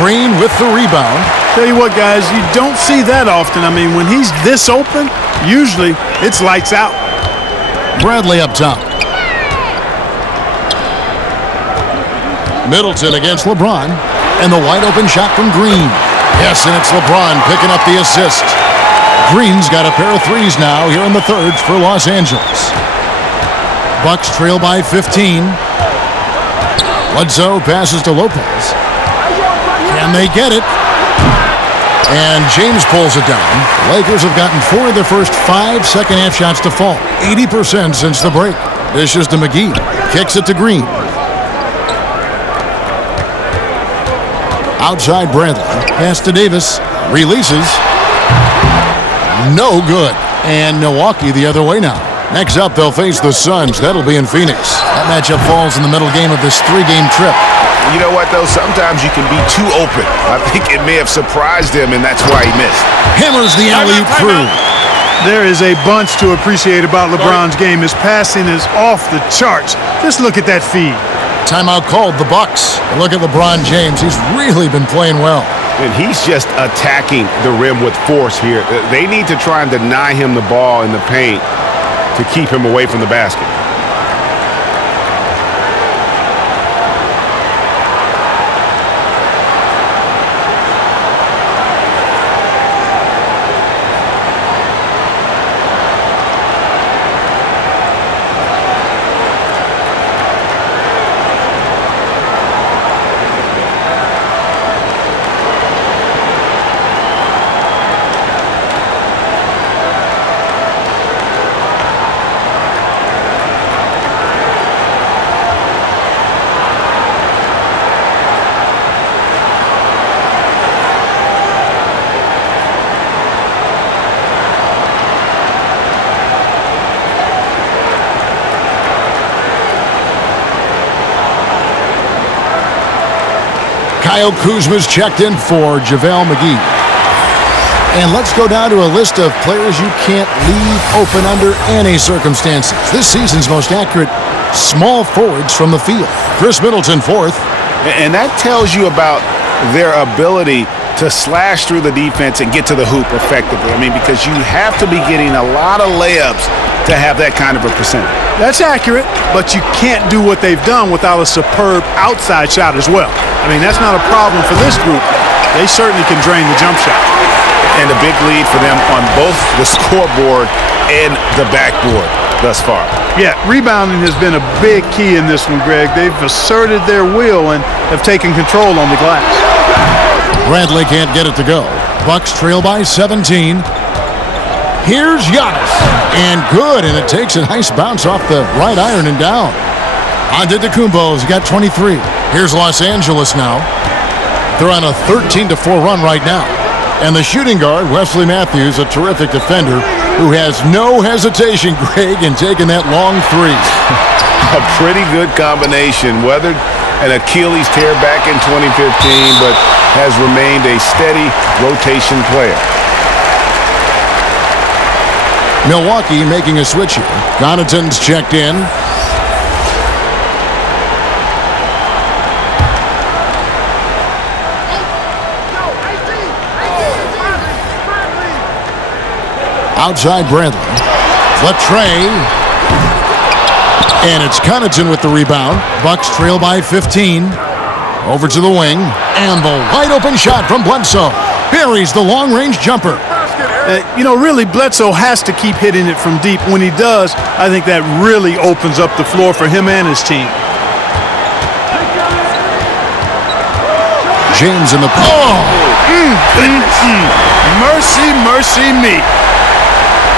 Green with the rebound. Tell you what, guys, you don't see that often. I mean, when he's this open, usually it's lights out. Bradley up top. Middleton against LeBron. And the wide open shot from Green. Yes, and it's LeBron picking up the assist. Green's got a pair of threes now here in the third for Los Angeles. Bucks trail by 15. Bledsoe passes to Lopez. Can they get it? And James pulls it down. Lakers have gotten 4 of their first 5 second-half shots to fall. 80% since the break. Dishes to McGee. Kicks it to Green. Outside Bradley. Pass to Davis. Releases. No good. And Milwaukee the other way now. Next up, they'll face the Suns. That'll be in Phoenix. That matchup falls in the middle game of this 3-game trip. You know what, though? Sometimes you can be too open. I think it may have surprised him, and that's why he missed. Hammers the alley-oop through. There is a bunch to appreciate about LeBron's game. His passing is off the charts. Just look at that feed. Timeout called, the Bucks. Look at LeBron James. He's really been playing well. And he's just attacking the rim with force here. They need to try and deny him the ball in the paint to keep him away from the basket. Kyle Kuzma's checked in for JaVale McGee. And let's go down to a list of players you can't leave open under any circumstances. This season's most accurate small forwards from the field. Chris Middleton, fourth. And that tells you about their ability to slash through the defense and get to the hoop effectively. I mean, because you have to be getting a lot of layups to have that kind of a percentage. That's accurate, but you can't do what they've done without a superb outside shot as well. I mean, that's not a problem for this group. They certainly can drain the jump shot. And a big lead for them on both the scoreboard and the backboard thus far. Yeah, rebounding has been a big key in this one, Greg. They've asserted their will and have taken control on the glass. Bradley can't get it to go. Bucks trail by 17. Here's Giannis. And good, and it takes a nice bounce off the right iron and down. Antetokounmpo has got 23. Here's Los Angeles now. They're on a 13-4 run right now. And the shooting guard, Wesley Matthews, a terrific defender, who has no hesitation, Greg, in taking that long three. A pretty good combination. Weathered an Achilles tear back in 2015, but has remained a steady rotation player. Milwaukee making a switch here. Connaughton's checked in. Outside Bradley. Latre. And it's Connaughton with the rebound. Bucks trail by 15. Over to the wing. And the wide open shot from Bledsoe. Buries the long-range jumper. Really, Bledsoe has to keep hitting it from deep. When he does, I think that really opens up the floor for him and his team. James in the... Mercy, mercy me.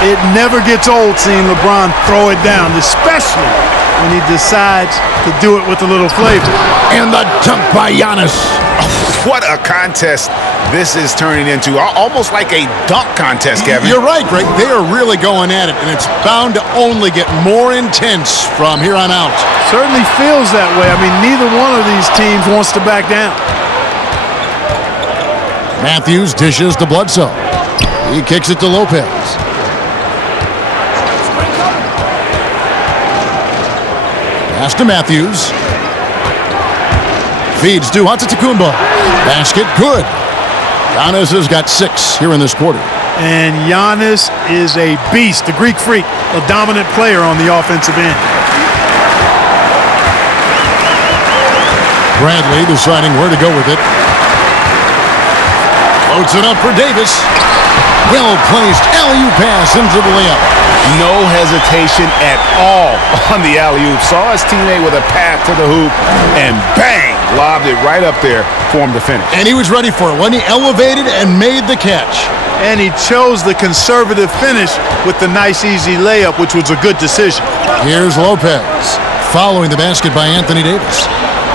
It never gets old seeing LeBron throw it down, especially when he decides to do it with a little flavor. And the dunk by Giannis. What a contest this is turning into. Almost like a dunk contest, Kevin. You're right, Greg. They are really going at it, and it's bound to only get more intense from here on out. Certainly feels that way. I mean, neither one of these teams wants to back down. Matthews dishes to Bledsoe. He kicks it to Lopez. Pass to Matthews. Feeds to Antetokounmpo. Basket good. Giannis has got 6 here in this quarter. And Giannis is a beast, the Greek freak, a dominant player on the offensive end. Bradley deciding where to go with it. Floats it up for Davis. Well-placed alley-oop pass into the layup. No hesitation at all on the alley-oop. Saw his teammate with a path to the hoop, and bang, lobbed it right up there for him to finish. And he was ready for it when he elevated and made the catch. And he chose the conservative finish with the nice, easy layup, which was a good decision. Here's Lopez, following the basket by Anthony Davis.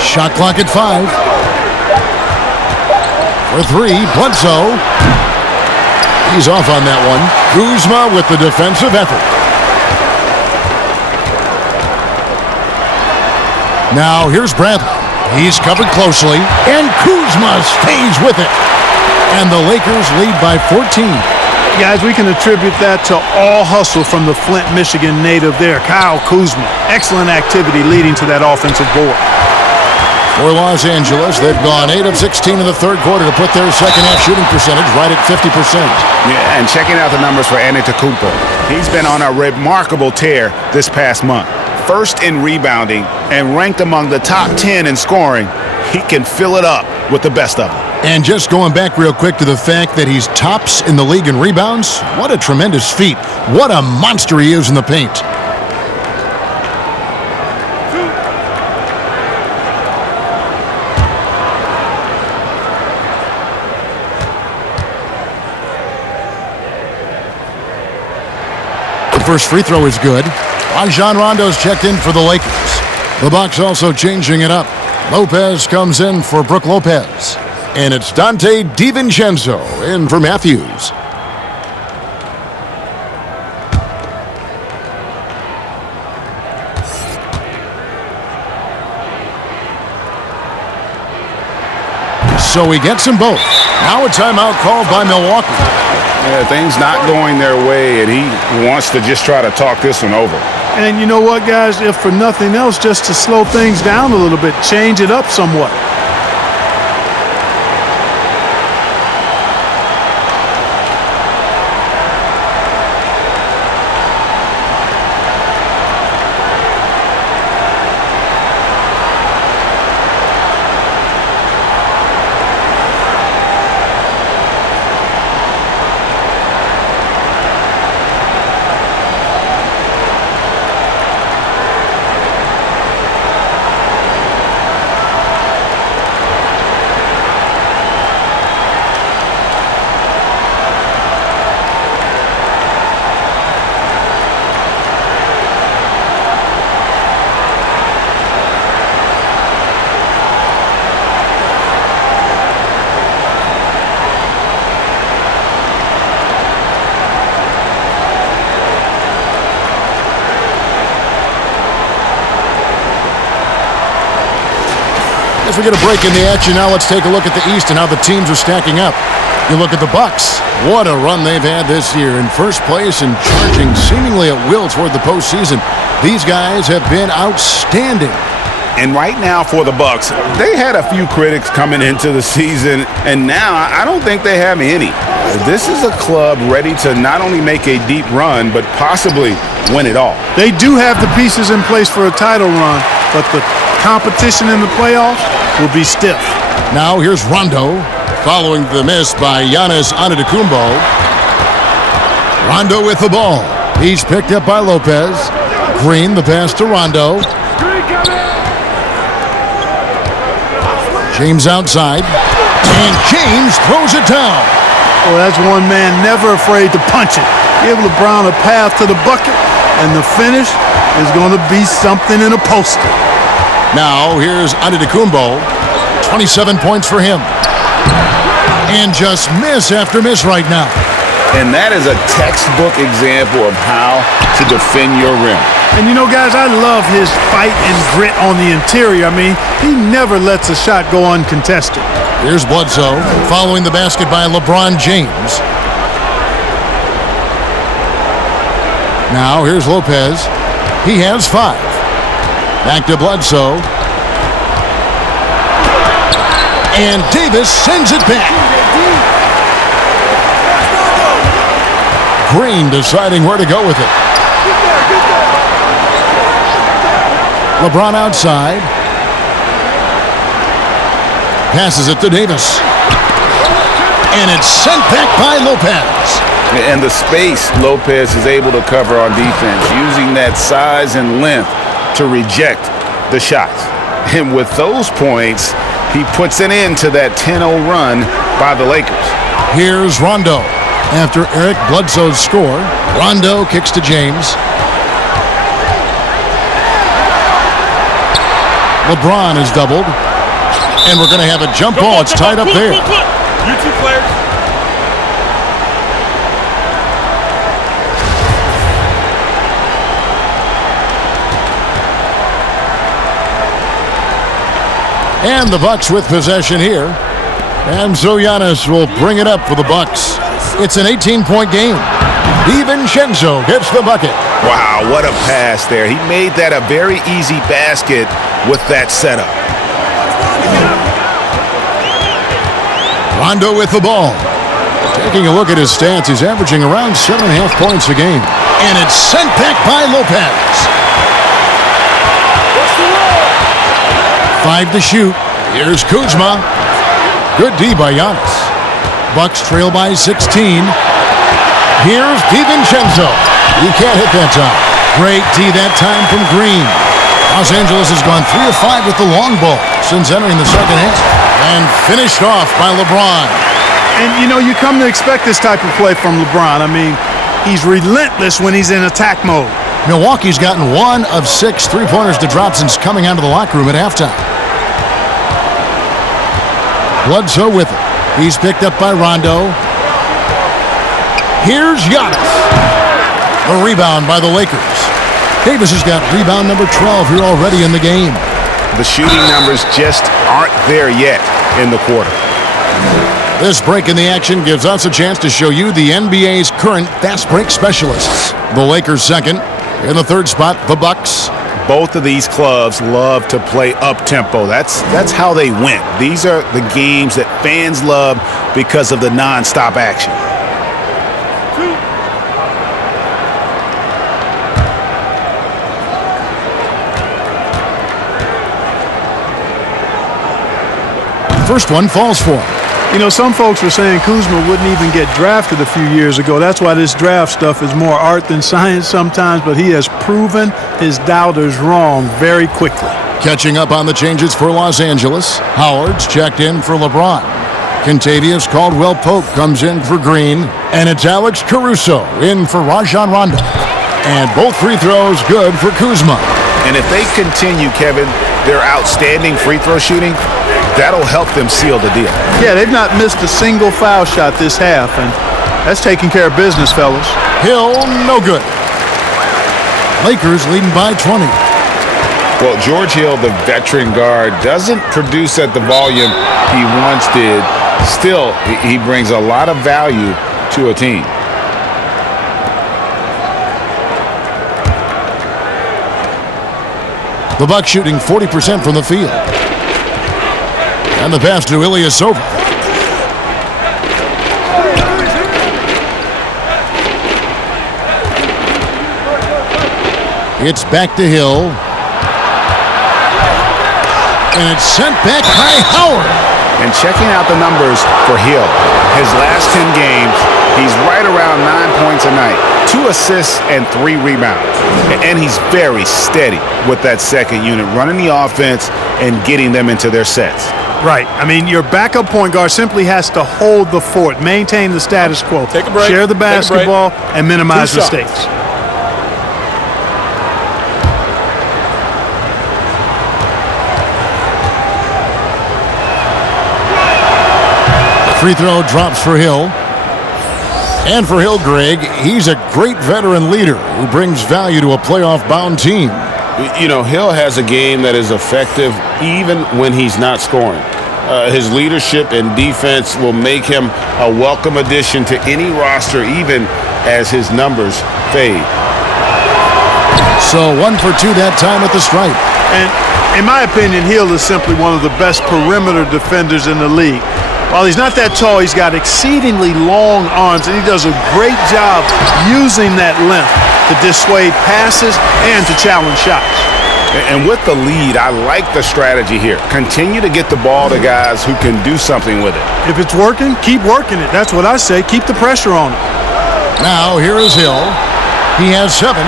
Shot clock at 5. For 3, Bledsoe. He's off on that one. Kuzma with the defensive effort. Now here's Bradley. He's covered closely, and Kuzma stays with it. And the Lakers lead by 14. Guys, we can attribute that to all hustle from the Flint, Michigan native there, Kyle Kuzma. Excellent activity leading to that offensive board. For Los Angeles, they've gone 8 of 16 in the third quarter to put their second-half shooting percentage right at 50%. Yeah, and checking out the numbers for Antetokounmpo, he's been on a remarkable tear this past month. First in rebounding and ranked among the top 10 in scoring. He can fill it up with the best of them. And just going back real quick to the fact that he's tops in the league in rebounds, what a tremendous feat. What a monster he is in the paint. First free throw is good. Rajon Rondo's checked in for the Lakers. The Bucks also changing it up. Lopez comes in for Brook Lopez. And it's Dante DiVincenzo in for Matthews. So he gets them both. Now a timeout called by Milwaukee. Yeah, things not going their way, and he wants to just try to talk this one over. And you know what, guys? If for nothing else, just to slow things down a little bit, change it up somewhat. As we get a break in the action, now let's take a look at the East and how the teams are stacking up. You look at the Bucks. What a run they've had this year. In first place and charging seemingly at will toward the postseason. These guys have been outstanding. And right now for the Bucks, they had a few critics coming into the season, and now I don't think they have any. This is a club ready to not only make a deep run, but possibly win it all. They do have the pieces in place for a title run, but the competition in the playoffs will be stiff. Now here's Rondo, following the miss by Giannis Antetokounmpo. Rondo with the ball. He's picked up by Lopez. Green, the pass to Rondo. James outside, and James throws it down. Well, that's one man never afraid to punch it. Give LeBron a path to the bucket, and the finish is going to be something in a poster. Now here's Antetokounmpo, 27 points for him. And just miss after miss right now. And that is a textbook example of how to defend your rim. And you know, guys, I love his fight and grit on the interior. I mean, he never lets a shot go uncontested. Here's Bledsoe, following the basket by LeBron James. Now here's Lopez. He has 5. Back to Bledsoe. And Davis sends it back. Green deciding where to go with it. LeBron outside. Passes it to Davis. And it's sent back by Lopez. And the space Lopez is able to cover on defense, using that size and length to reject the shots. And with those points, he puts an end to that 10-0 run by the Lakers. Here's Rondo. After Eric Bledsoe's score, Rondo kicks to James. LeBron is doubled. And we're going to have a jump ball. It's tied up there. You two players. And the Bucks with possession here. And so Giannis will bring it up for the Bucks. It's an 18-point game. DiVincenzo gets the bucket. Wow, what a pass there. He made that a very easy basket with that setup. Rondo with the ball. Taking a look at his stats, he's averaging around 7.5 points a game. And it's sent back by Lopez. 5 to shoot. Here's Kuzma. Good D by Giannis. Bucks trail by 16. Here's DiVincenzo. He can't hit that time. Great D that time from Green. Los Angeles has gone 3 of 5 with the long ball since entering the second half. And finished off by LeBron. And, you know, you come to expect this type of play from LeBron. I mean, he's relentless when he's in attack mode. Milwaukee's gotten 1 of 6 three-pointers to drop since coming out of the locker room at halftime. Bledsoe with it. He's picked up by Rondo. Here's Giannis. A rebound by the Lakers. Davis has got rebound number 12 here already in the game. The shooting numbers just aren't there yet in the quarter. This break in the action gives us a chance to show you the NBA's current fast break specialists. The Lakers second. In the third spot, the Bucks. Both of these clubs love to play up-tempo. That's how they win. These are the games that fans love because of the non-stop action. First one falls for him. You know, some folks were saying Kuzma wouldn't even get drafted a few years ago. That's why this draft stuff is more art than science sometimes, but he has proven his doubters wrong very quickly. Catching up on the changes for Los Angeles, Howard's checked in for LeBron. Kentavious Caldwell-Pope comes in for Green, and it's Alex Caruso in for Rajon Rondo. And both free throws good for Kuzma. And if they continue, Kevin, their outstanding free throw shooting, that'll help them seal the deal. Yeah, they've not missed a single foul shot this half, and that's taking care of business, fellas. Hill, no good. Lakers leading by 20. Well, George Hill, the veteran guard, doesn't produce at the volume he once did. Still, he brings a lot of value to a team. The Bucks shooting 40% from the field. And the pass to Ilyasova. It's back to Hill. And it's sent back by Howard. And checking out the numbers for Hill, his last 10 games, he's right around 9 points a night, 2 assists and 3 rebounds. And he's very steady with that second unit, running the offense and getting them into their sets. Right. I mean, your backup point guard simply has to hold the fort, maintain the status quo, Take a break. share the basketball, and minimize 2 shots. mistakes. Free throw drops for Hill. And for Hill, Greg, he's a great veteran leader who brings value to a playoff-bound team. You know, Hill has a game that is effective even when he's not scoring. His leadership and defense will make him a welcome addition to any roster, even as his numbers fade. So 1 for 2 that time at the stripe. And in my opinion, Hill is simply one of the best perimeter defenders in the league. While he's not that tall, he's got exceedingly long arms, and he does a great job using that length to dissuade passes and to challenge shots. And with the lead, I like the strategy here. Continue to get the ball to guys who can do something with it. If it's working, keep working it. That's what I say. Keep the pressure on him. Now here is Hill. He has 7.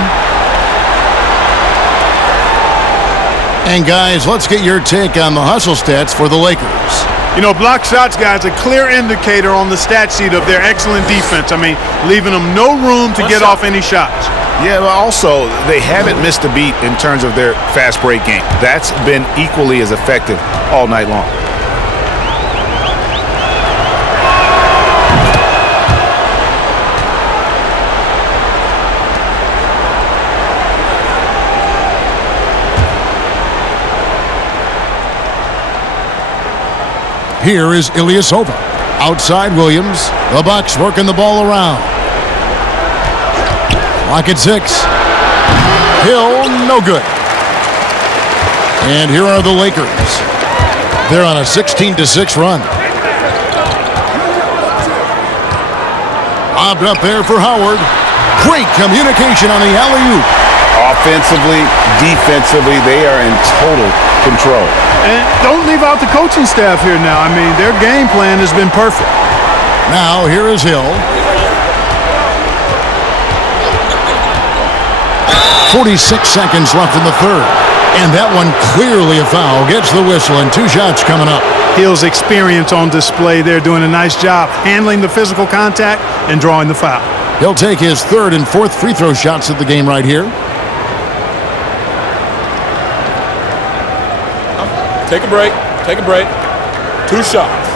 And guys, let's get your take on the hustle stats for the Lakers. You know, block shots, guys, a clear indicator on the stat sheet of their excellent defense. I mean, leaving them no room to get off any shots. Yeah, but also, they haven't missed a beat in terms of their fast break game. That's been equally as effective all night long. Here is Ilyasova. Outside Williams. The Bucks working the ball around. Clock at 6. Hill, no good. And here are the Lakers. They're on a 16-6 run. Lobbed up there for Howard. Great communication on the alley-oop. Offensively, defensively, they are in total control. And don't leave out the coaching staff here now. I mean, their game plan has been perfect. Now here is Hill. 46 seconds left in the third. And that one clearly a foul. Gets the whistle and 2 shots coming up. Hill's experience on display there, doing a nice job handling the physical contact and drawing the foul. He'll take his 3rd and 4th free throw shots of the game right here. Take a break. Take a break. 2 shots.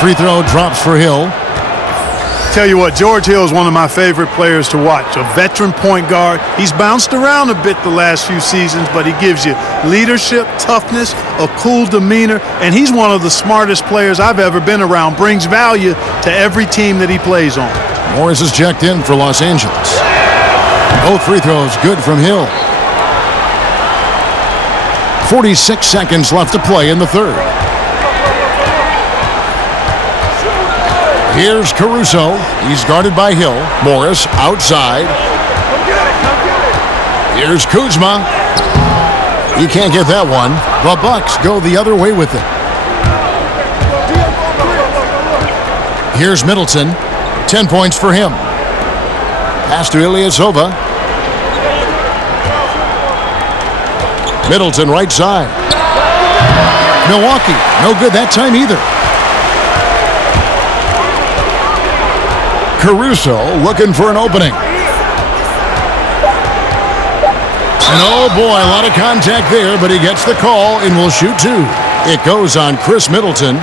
Free throw drops for Hill. Tell you what, George Hill is one of my favorite players to watch. A veteran point guard. He's bounced around a bit the last few seasons, but he gives you leadership, toughness, a cool demeanor, and he's one of the smartest players I've ever been around. Brings value to every team that he plays on. Morris is checked in for Los Angeles. Both free throws good from Hill. 46 seconds left to play in the third. Here's Caruso. He's guarded by Hill. Morris outside. Here's Kuzma. He can't get that one. The Bucks go the other way with it. Here's Middleton. 10 points for him. Pass to Ilyasova. Middleton right side. Milwaukee. No good that time either. Caruso looking for an opening. And oh boy, a lot of contact there, but he gets the call and will shoot 2. It goes on Chris Middleton.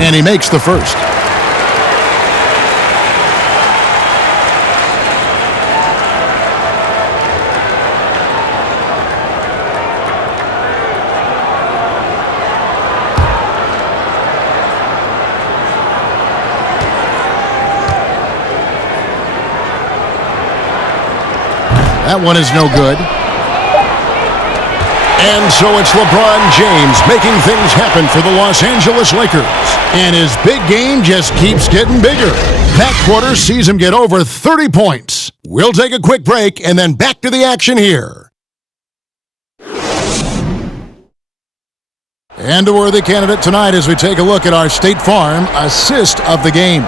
And he makes the first. That one is no good. And so it's LeBron James making things happen for the Los Angeles Lakers. And his big game just keeps getting bigger. That quarter sees him get over 30 points. We'll take a quick break and then back to the action here. And a worthy candidate tonight as we take a look at our State Farm assist of the game.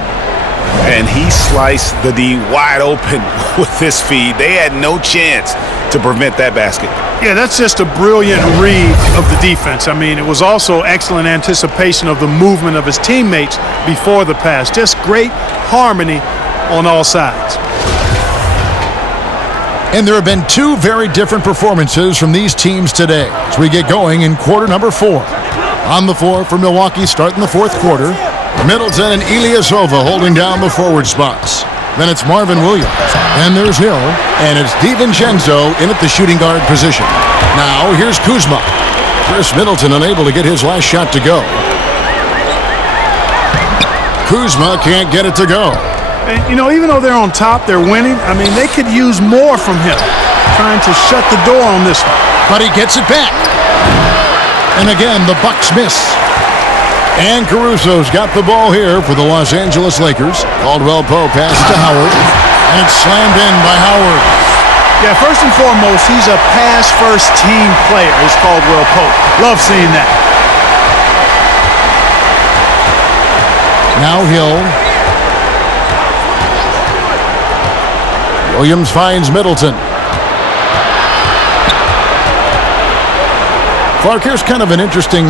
And he sliced the D wide open with this feed. They had no chance to prevent that basket. Yeah, that's just a brilliant read of the defense. I mean, it was also excellent anticipation of the movement of his teammates before the pass. Just great harmony on all sides. And there have been two very different performances from these teams today as we get going in quarter number 4. On the floor for Milwaukee starting the fourth quarter, Middleton and Ilyasova holding down the forward spots. Then it's Marvin Williams. Then there's Hill. And it's DiVincenzo in at the shooting guard position. Now here's Kuzma. Chris Middleton unable to get his last shot to go. Kuzma can't get it to go. And, you know, even though they're on top, they're winning. I mean, they could use more from him. Trying to shut the door on this one. But he gets it back. And again, the Bucks miss. And Caruso's got the ball here for the Los Angeles Lakers. Caldwell Pope passes to Howard. And it's slammed in by Howard. Yeah, first and foremost, he's a pass-first team player, is Caldwell Pope. Love seeing that. Now Hill. Williams finds Middleton. Clark, here's kind of an interesting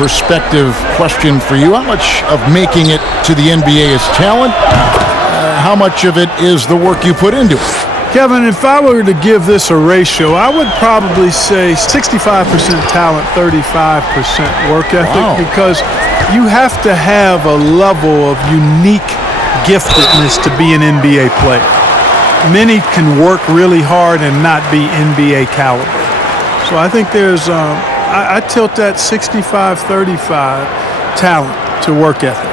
perspective question for you. How much of making it to the NBA is talent? How much of it is the work you put into it? Kevin, if I were to give this a ratio, I would probably say 65% talent, 35% work ethic. Wow. Because you have to have a level of unique giftedness to be an NBA player. Many can work really hard and not be NBA caliber. So I think there's, I tilt that 65-35 talent to work ethic.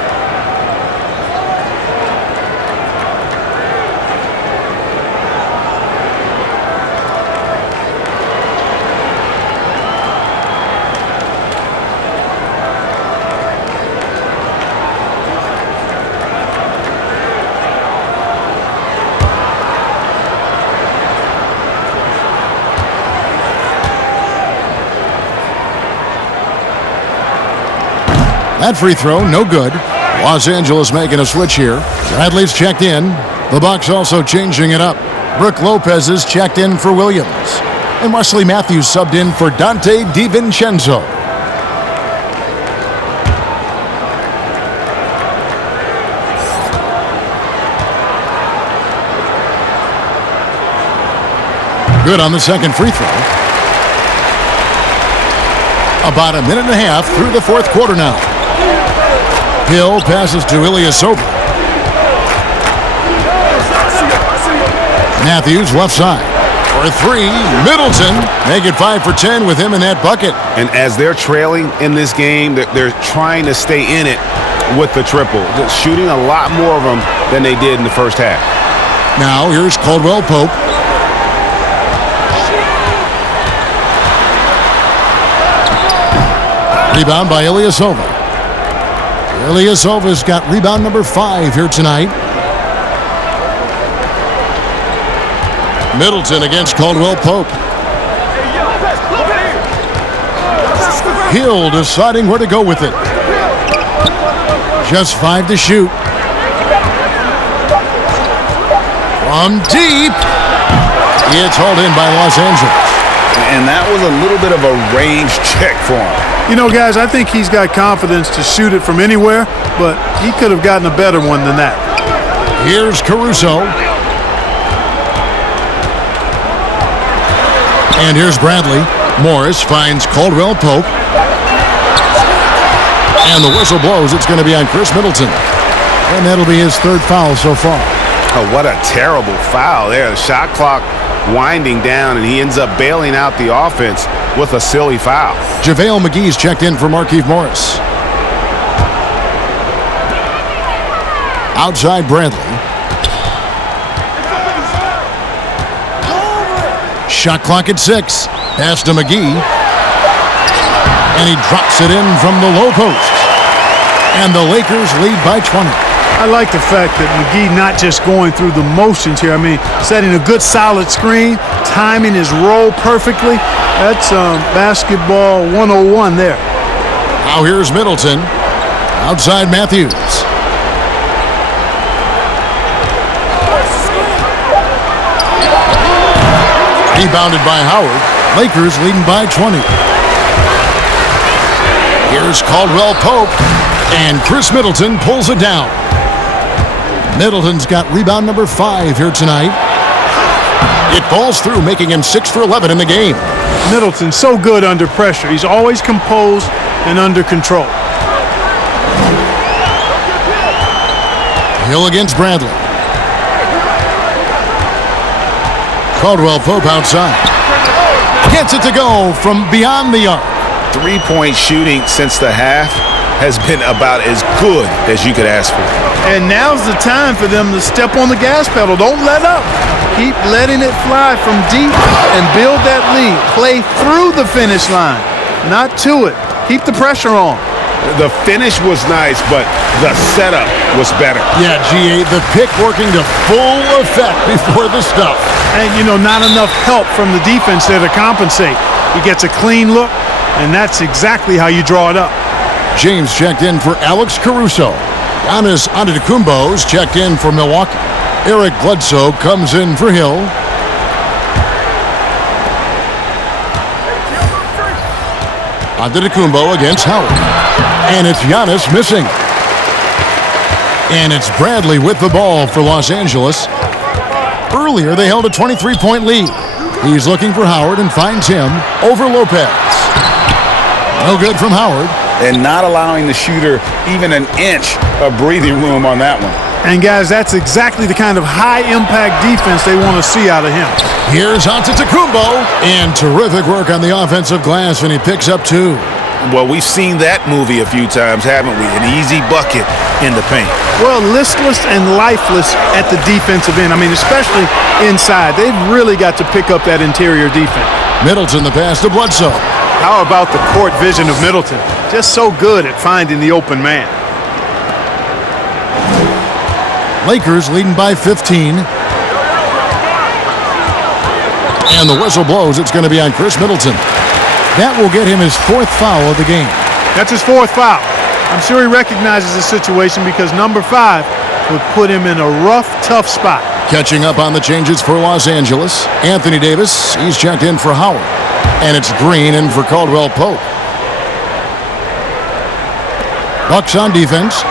That free throw, no good. Los Angeles making a switch here. Bradley's checked in. The Bucks also changing it up. Brook Lopez is checked in for Williams. And Wesley Matthews subbed in for Dante DiVincenzo. Good on the second free throw. About a minute and a half through the fourth quarter now. Hill passes to Ilyasova. Matthews left side. For three, Middleton. Make it 5 for 10 with him in that bucket. And as they're trailing in this game, they're trying to stay in it with the triple. Just shooting a lot more of them than they did in the first half. Now here's Caldwell Pope. Rebound by Ilyasova. Ilyasova's got rebound number 5 here tonight. Middleton against Caldwell Pope. Hill deciding where to go with it. Just 5 to shoot. From deep. It's hauled in by Los Angeles. And that was a little bit of a range check for him. You know, guys, I think he's got confidence to shoot it from anywhere, but he could have gotten a better one than that. Here's Caruso. And here's Bradley. Morris finds Caldwell Pope. And the whistle blows. It's going to be on Chris Middleton. And that'll be his third foul so far. Oh, what a terrible foul there. The shot clock winding down, and he ends up bailing out the offense with a silly foul. JaVale McGee's checked in for Markieff Morris. Outside Bradley. Shot clock at 6. Pass to McGee. And he drops it in from the low post. And the Lakers lead by 20. I like the fact that McGee not just going through the motions here. I mean, setting a good solid screen, timing his roll perfectly. That's basketball 101 there. Now here's Middleton. Outside Matthews. Rebounded by Howard. Lakers leading by 20. Here's Caldwell Pope. And Chris Middleton pulls it down. Middleton's got rebound number 5 here tonight. It falls through, making him 6 for 11 in the game. Middleton's so good under pressure. He's always composed and under control. Hill against Bradley. Caldwell Pope outside. Gets it to go from beyond the arc. Three-point shooting since the half has been about as good as you could ask for. And now's the time for them to step on the gas pedal. Don't let up. Keep letting it fly from deep and build that lead. Play through the finish line, not to it. Keep the pressure on. The finish was nice, but the setup was better. Yeah, GA, the pick working to full effect before the stuff. And, not enough help from the defense there to compensate. He gets a clean look, and that's exactly how you draw it up. James checked in for Alex Caruso. Giannis Antetokounmpo's checked in for Milwaukee. Eric Bledsoe comes in for Hill. Antetokounmpo against Howard. And it's Giannis missing. And it's Bradley with the ball for Los Angeles. Earlier, they held a 23-point lead. He's looking for Howard and finds him over Lopez. No good from Howard. And not allowing the shooter even an inch of breathing room on that one. And, guys, that's exactly the kind of high-impact defense they want to see out of him. Here's Antetokounmpo. And terrific work on the offensive glass, and he picks up 2. Well, we've seen that movie a few times, haven't we? An easy bucket in the paint. Well, listless and lifeless at the defensive end. I mean, especially inside. They've really got to pick up that interior defense. Middleton, the pass to Bledsoe. How about the court vision of Middleton? Just so good at finding the open man. Lakers leading by 15. And the whistle blows. It's going to be on Chris Middleton. That will get him his 4th foul of the game. That's his 4th foul. I'm sure he recognizes the situation because number 5 would put him in a rough, tough spot. Catching up on the changes for Los Angeles. Anthony Davis, he's checked in for Howard. And it's Green in for Caldwell Pope. Bucks on defense.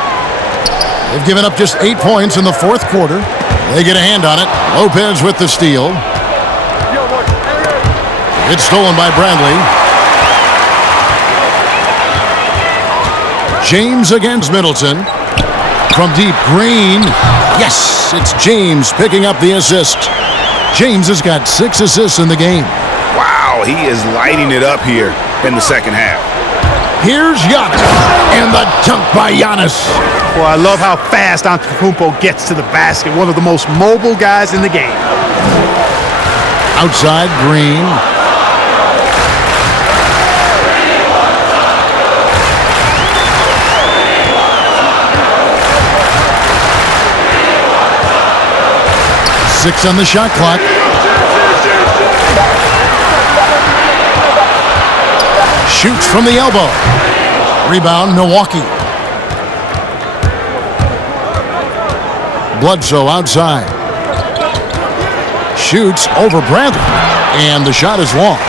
They've given up just 8 points in the 4th quarter. They get a hand on it. Lopez with the steal. It's stolen by Bradley. James against Middleton. From deep, Green. Yes, it's James picking up the assist. James has got 6 assists in the game. Wow, he is lighting it up here in the second half. Here's Giannis, and the dunk by Giannis. Well, I love how fast Antetokounmpo gets to the basket. One of the most mobile guys in the game. Outside, Green. Six on the shot clock. Shoots from the elbow. Rebound, Milwaukee. Bledsoe outside. Shoots over Bradley. And the shot is long.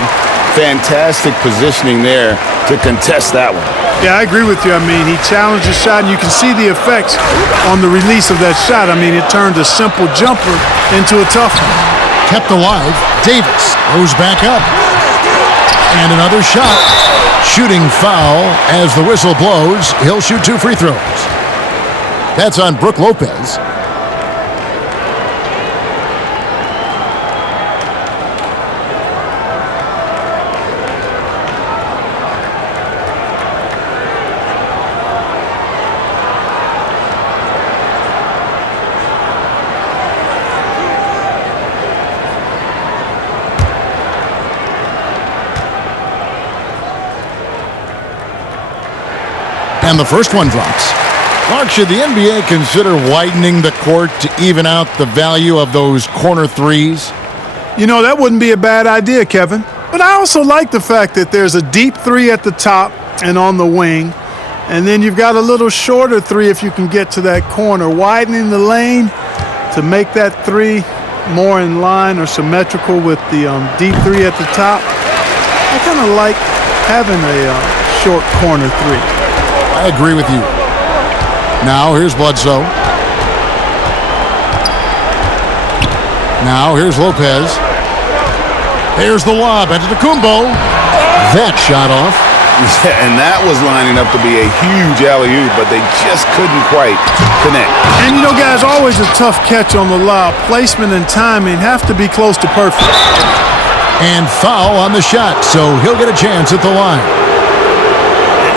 Fantastic positioning there to contest that one. Yeah, I agree with you. I mean, he challenged the shot, and you can see the effects on the release of that shot. I mean, it turned a simple jumper into a tough one. Kept alive. Davis goes back up. And another shot. Shooting foul as the whistle blows. He'll shoot 2 free throws. That's on Brook Lopez. And the first one drops. Mark, should the NBA consider widening the court to even out the value of those corner threes? You know, that wouldn't be a bad idea, Kevin. But I also like the fact that there's a deep three at the top and on the wing. And then you've got a little shorter three if you can get to that corner. Widening the lane to make that three more in line or symmetrical with the deep three at the top. I kind of like having a short corner three. I agree with you. Now here's Bledsoe. Now here's Lopez. Here's the lob. Antetokounmpo. That shot off. Yeah, and that was lining up to be a huge alley-oop, but they just couldn't quite connect. And you know, guys, always a tough catch on the lob. Placement and timing have to be close to perfect. And foul on the shot, so he'll get a chance at the line.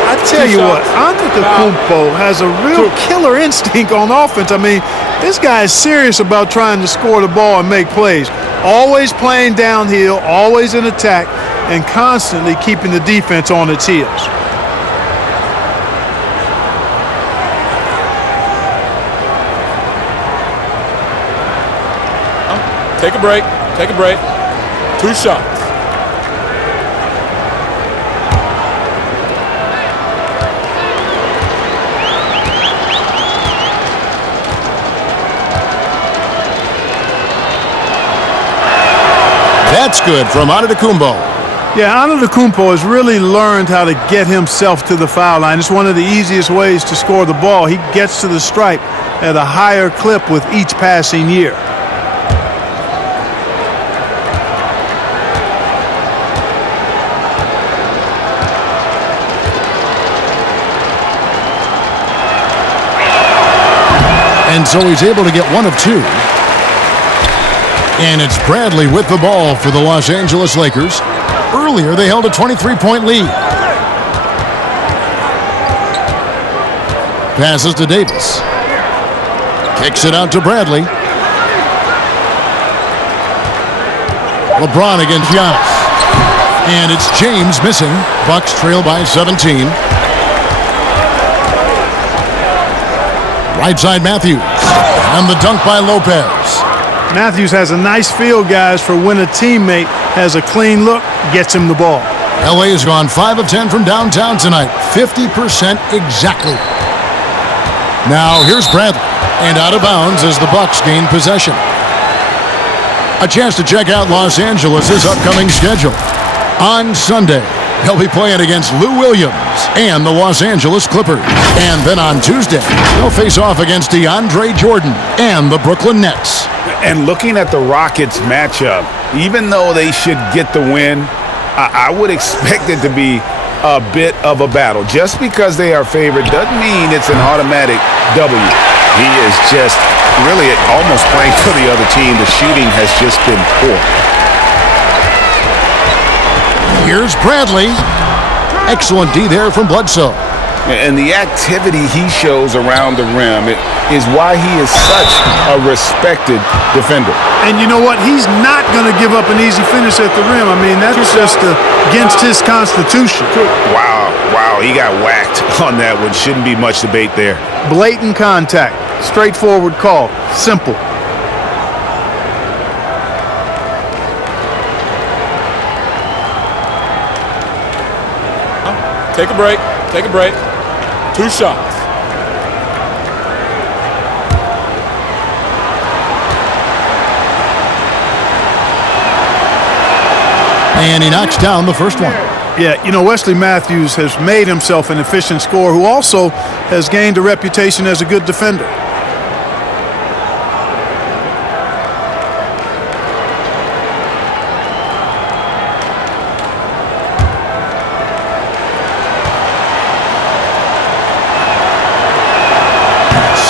I tell you what, Antetokounmpo has a real killer instinct on offense. I mean, this guy is serious about trying to score the ball and make plays. Always playing downhill, always in attack, and constantly keeping the defense on its heels. Take a break. Take a break. 2 shots. That's good from Antetokounmpo. Yeah, Antetokounmpo has really learned how to get himself to the foul line. It's one of the easiest ways to score the ball. He gets to the stripe at a higher clip with each passing year. And so he's able to get 1 of 2. And it's Bradley with the ball for the Los Angeles Lakers. Earlier, they held a 23-point lead. Passes to Davis. Kicks it out to Bradley. LeBron against Giannis. And it's James missing. Bucks trail by 17. Right side Matthews. And the dunk by Lopez. Matthews has a nice feel, guys, for when a teammate has a clean look, gets him the ball. LA has gone 5 of 10 from downtown tonight. 50% exactly. Now here's Bradley. And out of bounds as the Bucks gain possession. A chance to check out Los Angeles' upcoming schedule. On Sunday, they'll be playing against Lou Williams and the Los Angeles Clippers. And then on Tuesday, they'll face off against DeAndre Jordan and the Brooklyn Nets. And looking at the Rockets matchup, even though they should get the win, I would expect it to be a bit of a battle. Just because they are favored doesn't mean it's an automatic W. He is just really almost playing for the other team. The shooting has just been poor. Here's Bradley. Excellent D there from Bledsoe. And the activity he shows around the rim is why he is such a respected defender. And you know what? He's not going to give up an easy finish at the rim. I mean, that's just against his constitution. Wow, he got whacked on that one. Shouldn't be much debate there. Blatant contact. Straightforward call. Simple. Take a break. Take a break. 2 shots. And he knocks down the first one. Yeah, you know, Wesley Matthews has made himself an efficient scorer who also has gained a reputation as a good defender.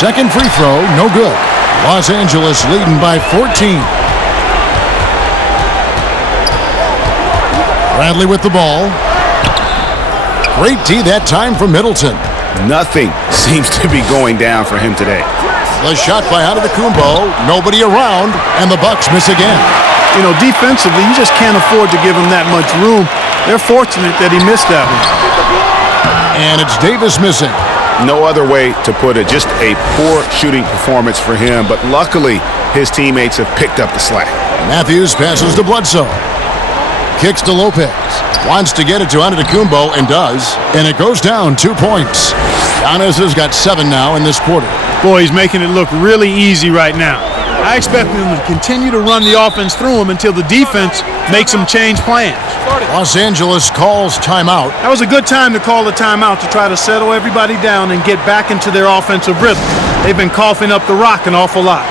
second free throw, no good. Los Angeles leading by 14. Bradley with the ball. Great D that time from Middleton. Nothing seems to be going down for him today. The shot by Antetokounmpo, nobody around, and the Bucks miss again. You know, defensively, you just can't afford to give him that much room. They're fortunate that he missed that one. And it's Davis missing. No other way to put it. Just a poor shooting performance for him, but luckily his teammates have picked up the slack. Matthews passes to Bledsoe. Kicks to Lopez. Wants to get it to Antetokounmpo and does. And it goes down 2 points. Giannis has got 7 now in this quarter. Boy, he's making it look really easy right now. I expect them to continue to run the offense through him until the defense makes them change plans. Los Angeles calls timeout. That was a good time to call the timeout to try to settle everybody down and get back into their offensive rhythm. They've been coughing up the rock an awful lot.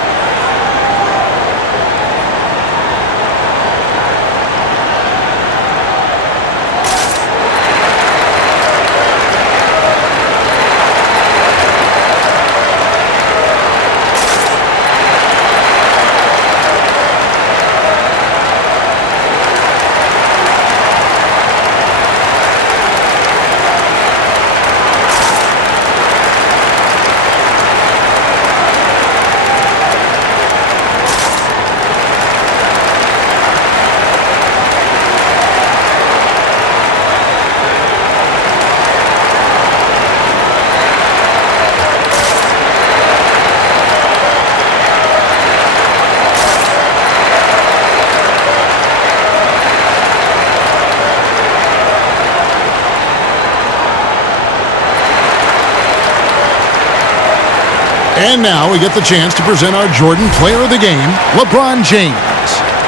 And now we get the chance to present our Jordan Player of the Game, LeBron James.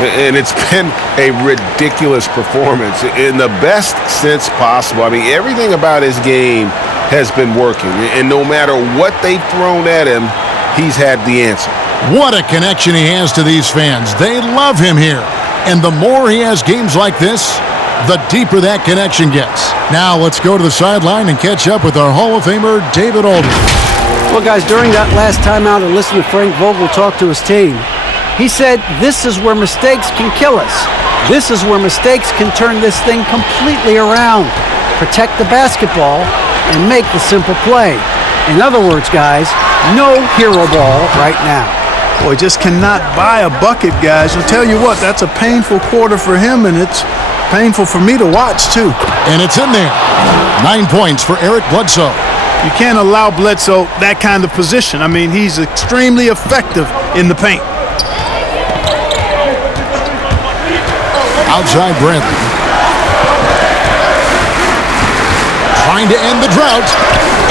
And it's been a ridiculous performance in the best sense possible. I mean, everything about his game has been working. And no matter what they've thrown at him, he's had the answer. What a connection he has to these fans. They love him here. And the more he has games like this, the deeper that connection gets. Now let's go to the sideline and catch up with our Hall of Famer, David Aldridge. Well, guys, during that last timeout, I listened to Frank Vogel talk to his team. He said, this is where mistakes can kill us. This is where mistakes can turn this thing completely around. Protect the basketball and make the simple play. In other words, guys, no hero ball right now. Boy, just cannot buy a bucket, guys. I'll tell you what, that's a painful quarter for him, and it's painful for me to watch, too. And it's in there. 9 points for Eric Bledsoe. You can't allow Bledsoe that kind of position. I mean, he's extremely effective in the paint. Outside Bradley. Trying to end the drought.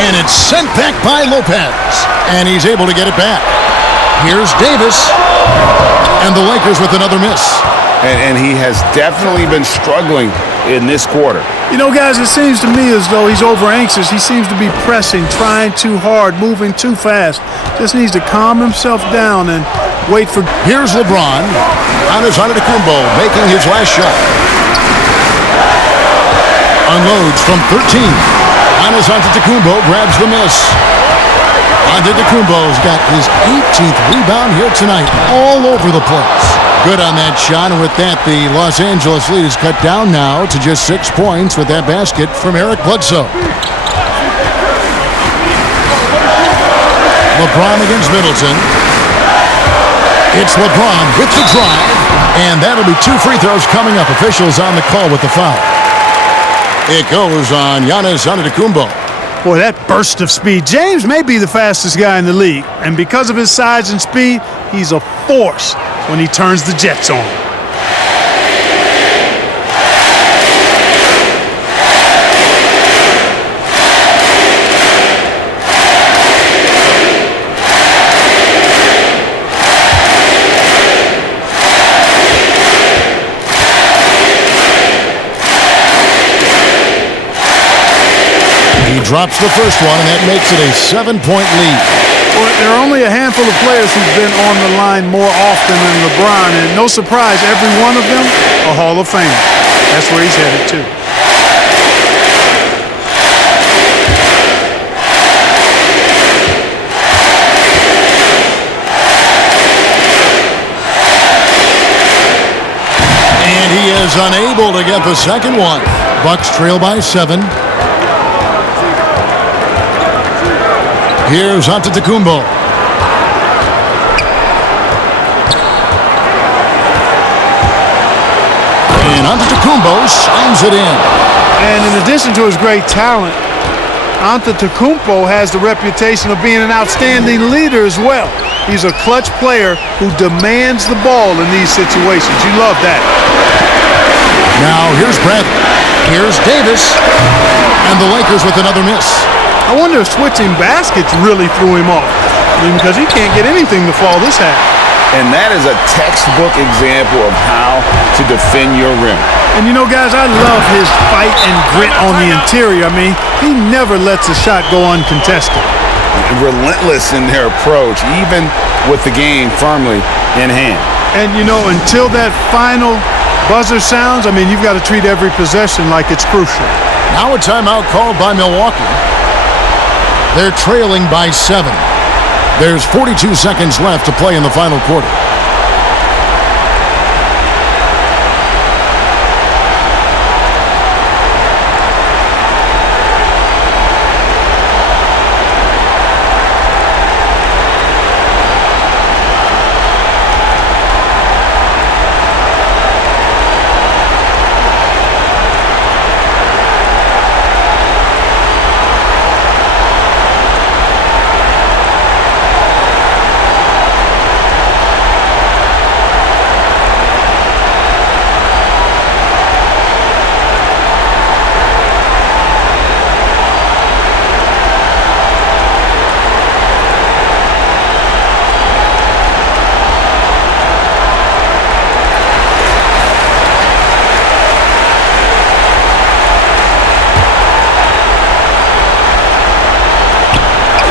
And it's sent back by Lopez. And he's able to get it back. Here's Davis. And the Lakers with another miss. And he has definitely been struggling in this quarter. You know, guys, it seems to me as though he's over-anxious. He seems to be pressing, trying too hard, moving too fast. Just needs to calm himself down and wait for... Here's LeBron. Giannis Antetokounmpo making his last shot. Unloads from 13. Giannis Antetokounmpo grabs the miss. Antetokounmpo's got his 18th rebound here tonight, all over the place. Good on that shot, and with that, the Los Angeles lead is cut down now to just 6 points with that basket from Eric Bledsoe. LeBron against Middleton. It's LeBron with the drive, and that'll be 2 free throws coming up. Officials on the call with the foul. It goes on Giannis Antetokounmpo. Boy, that burst of speed. James may be the fastest guy in the league, and because of his size and speed, he's a force when he turns the jets on. He drops the first one, and that makes it a 7-point lead. Well, there are only a handful of players who've been on the line more often than LeBron, and no surprise, every one of them a Hall of Famer. That's where he's headed to. is unable to get the second one. Bucks trail by 7. Here's Antetokounmpo. And Antetokounmpo slams it in. And in addition to his great talent, Antetokounmpo has the reputation of being an outstanding leader as well. He's a clutch player who demands the ball in these situations. You love that. Now here's Bradley. Here's Davis. And the Lakers with another miss. I wonder if switching baskets really threw him off. I mean, because he can't get anything to fall this half. And that is a textbook example of how to defend your rim. And you know, guys, I love his fight and grit on the interior. I mean, he never lets a shot go uncontested. Relentless in their approach, even with the game firmly in hand. And, you know, until that final buzzer sounds, I mean, you've got to treat every possession like it's crucial. Now a timeout called by Milwaukee. They're trailing by 7. There's 42 seconds left to play in the final quarter.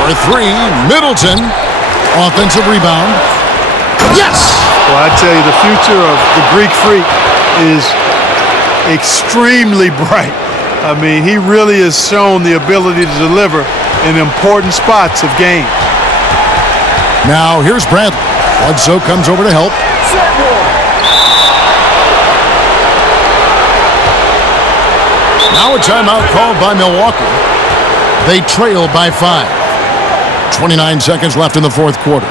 For 3, Middleton. Offensive rebound. Yes! Well, I tell you, the future of the Greek Freak is extremely bright. I mean, he really has shown the ability to deliver in important spots of game. Now here's Bradley. Bledsoe comes over to help. Now a timeout called by Milwaukee. They trail by 5. 29 seconds left in the fourth quarter.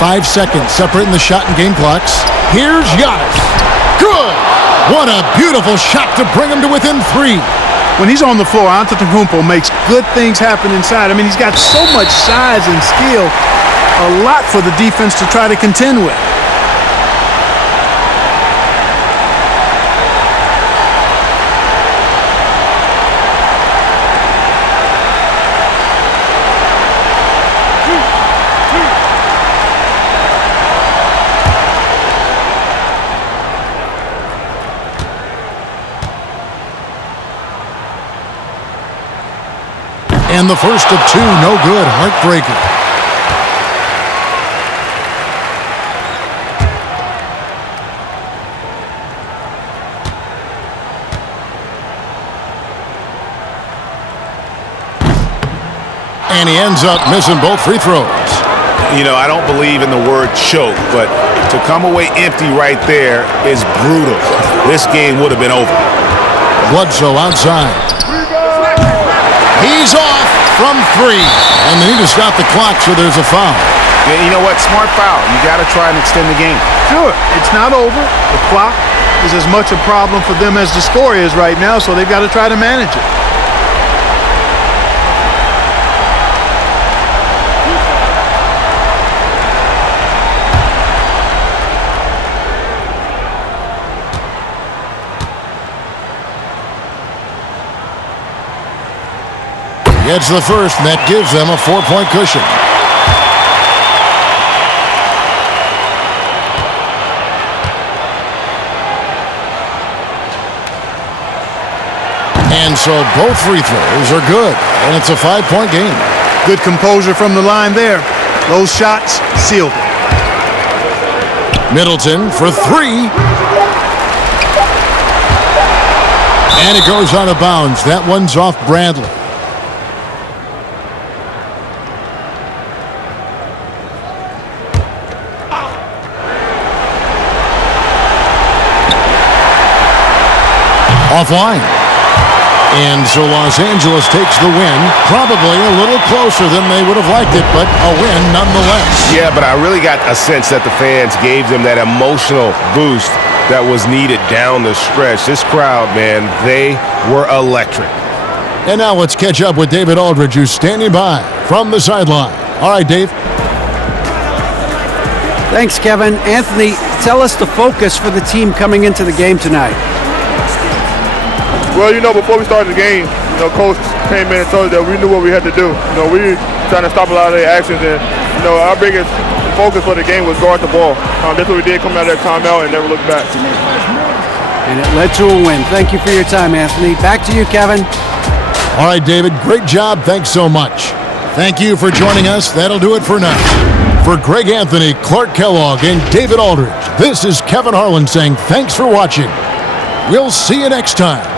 Five seconds separating the shot and game clocks. Here's Giannis. Good! What a beautiful shot to bring him to within 3. When he's on the floor, Antetokounmpo makes good things happen inside. I mean, he's got so much size and skill, a lot for the defense to try to contend with. And the first of 2, no good. Heartbreaker. And he ends up missing both free throws. You know, I don't believe in the word choke, but to come away empty right there is brutal. This game would have been over. Bledsoe outside. He's off. from 3. And they need to stop the clock, so there's a foul. Yeah, you know what? Smart foul. You got to try and extend the game. Sure, it's not over. The clock is as much a problem for them as the score is right now, so they've got to try to manage it. Gets the first, and that gives them a 4-point cushion. And so both free throws are good, and it's a 5-point game. Good composure from the line there. Those shots sealed it. Middleton for 3. And it goes out of bounds. That one's off Bradley. Offline. And so Los Angeles takes the win, probably a little closer than they would have liked it, but a win nonetheless. Yeah, but I really got a sense that the fans gave them that emotional boost that was needed down the stretch. This crowd, man, they were electric. And now let's catch up with David Aldridge, who's standing by from the sideline. All right, Dave. Thanks, Kevin. Anthony, tell us the focus for the team coming into the game tonight. Well, before we started the game, Coach came in and told us that we knew what we had to do. We were trying to stop a lot of their actions, and, our biggest focus for the game was guard the ball. That's what we did coming out of that timeout and never looked back. And it led to a win. Thank you for your time, Anthony. Back to you, Kevin. All right, David, great job. Thanks so much. Thank you for joining us. That'll do it for now. For Greg Anthony, Clark Kellogg, and David Aldridge, this is Kevin Harlan saying thanks for watching. We'll see you next time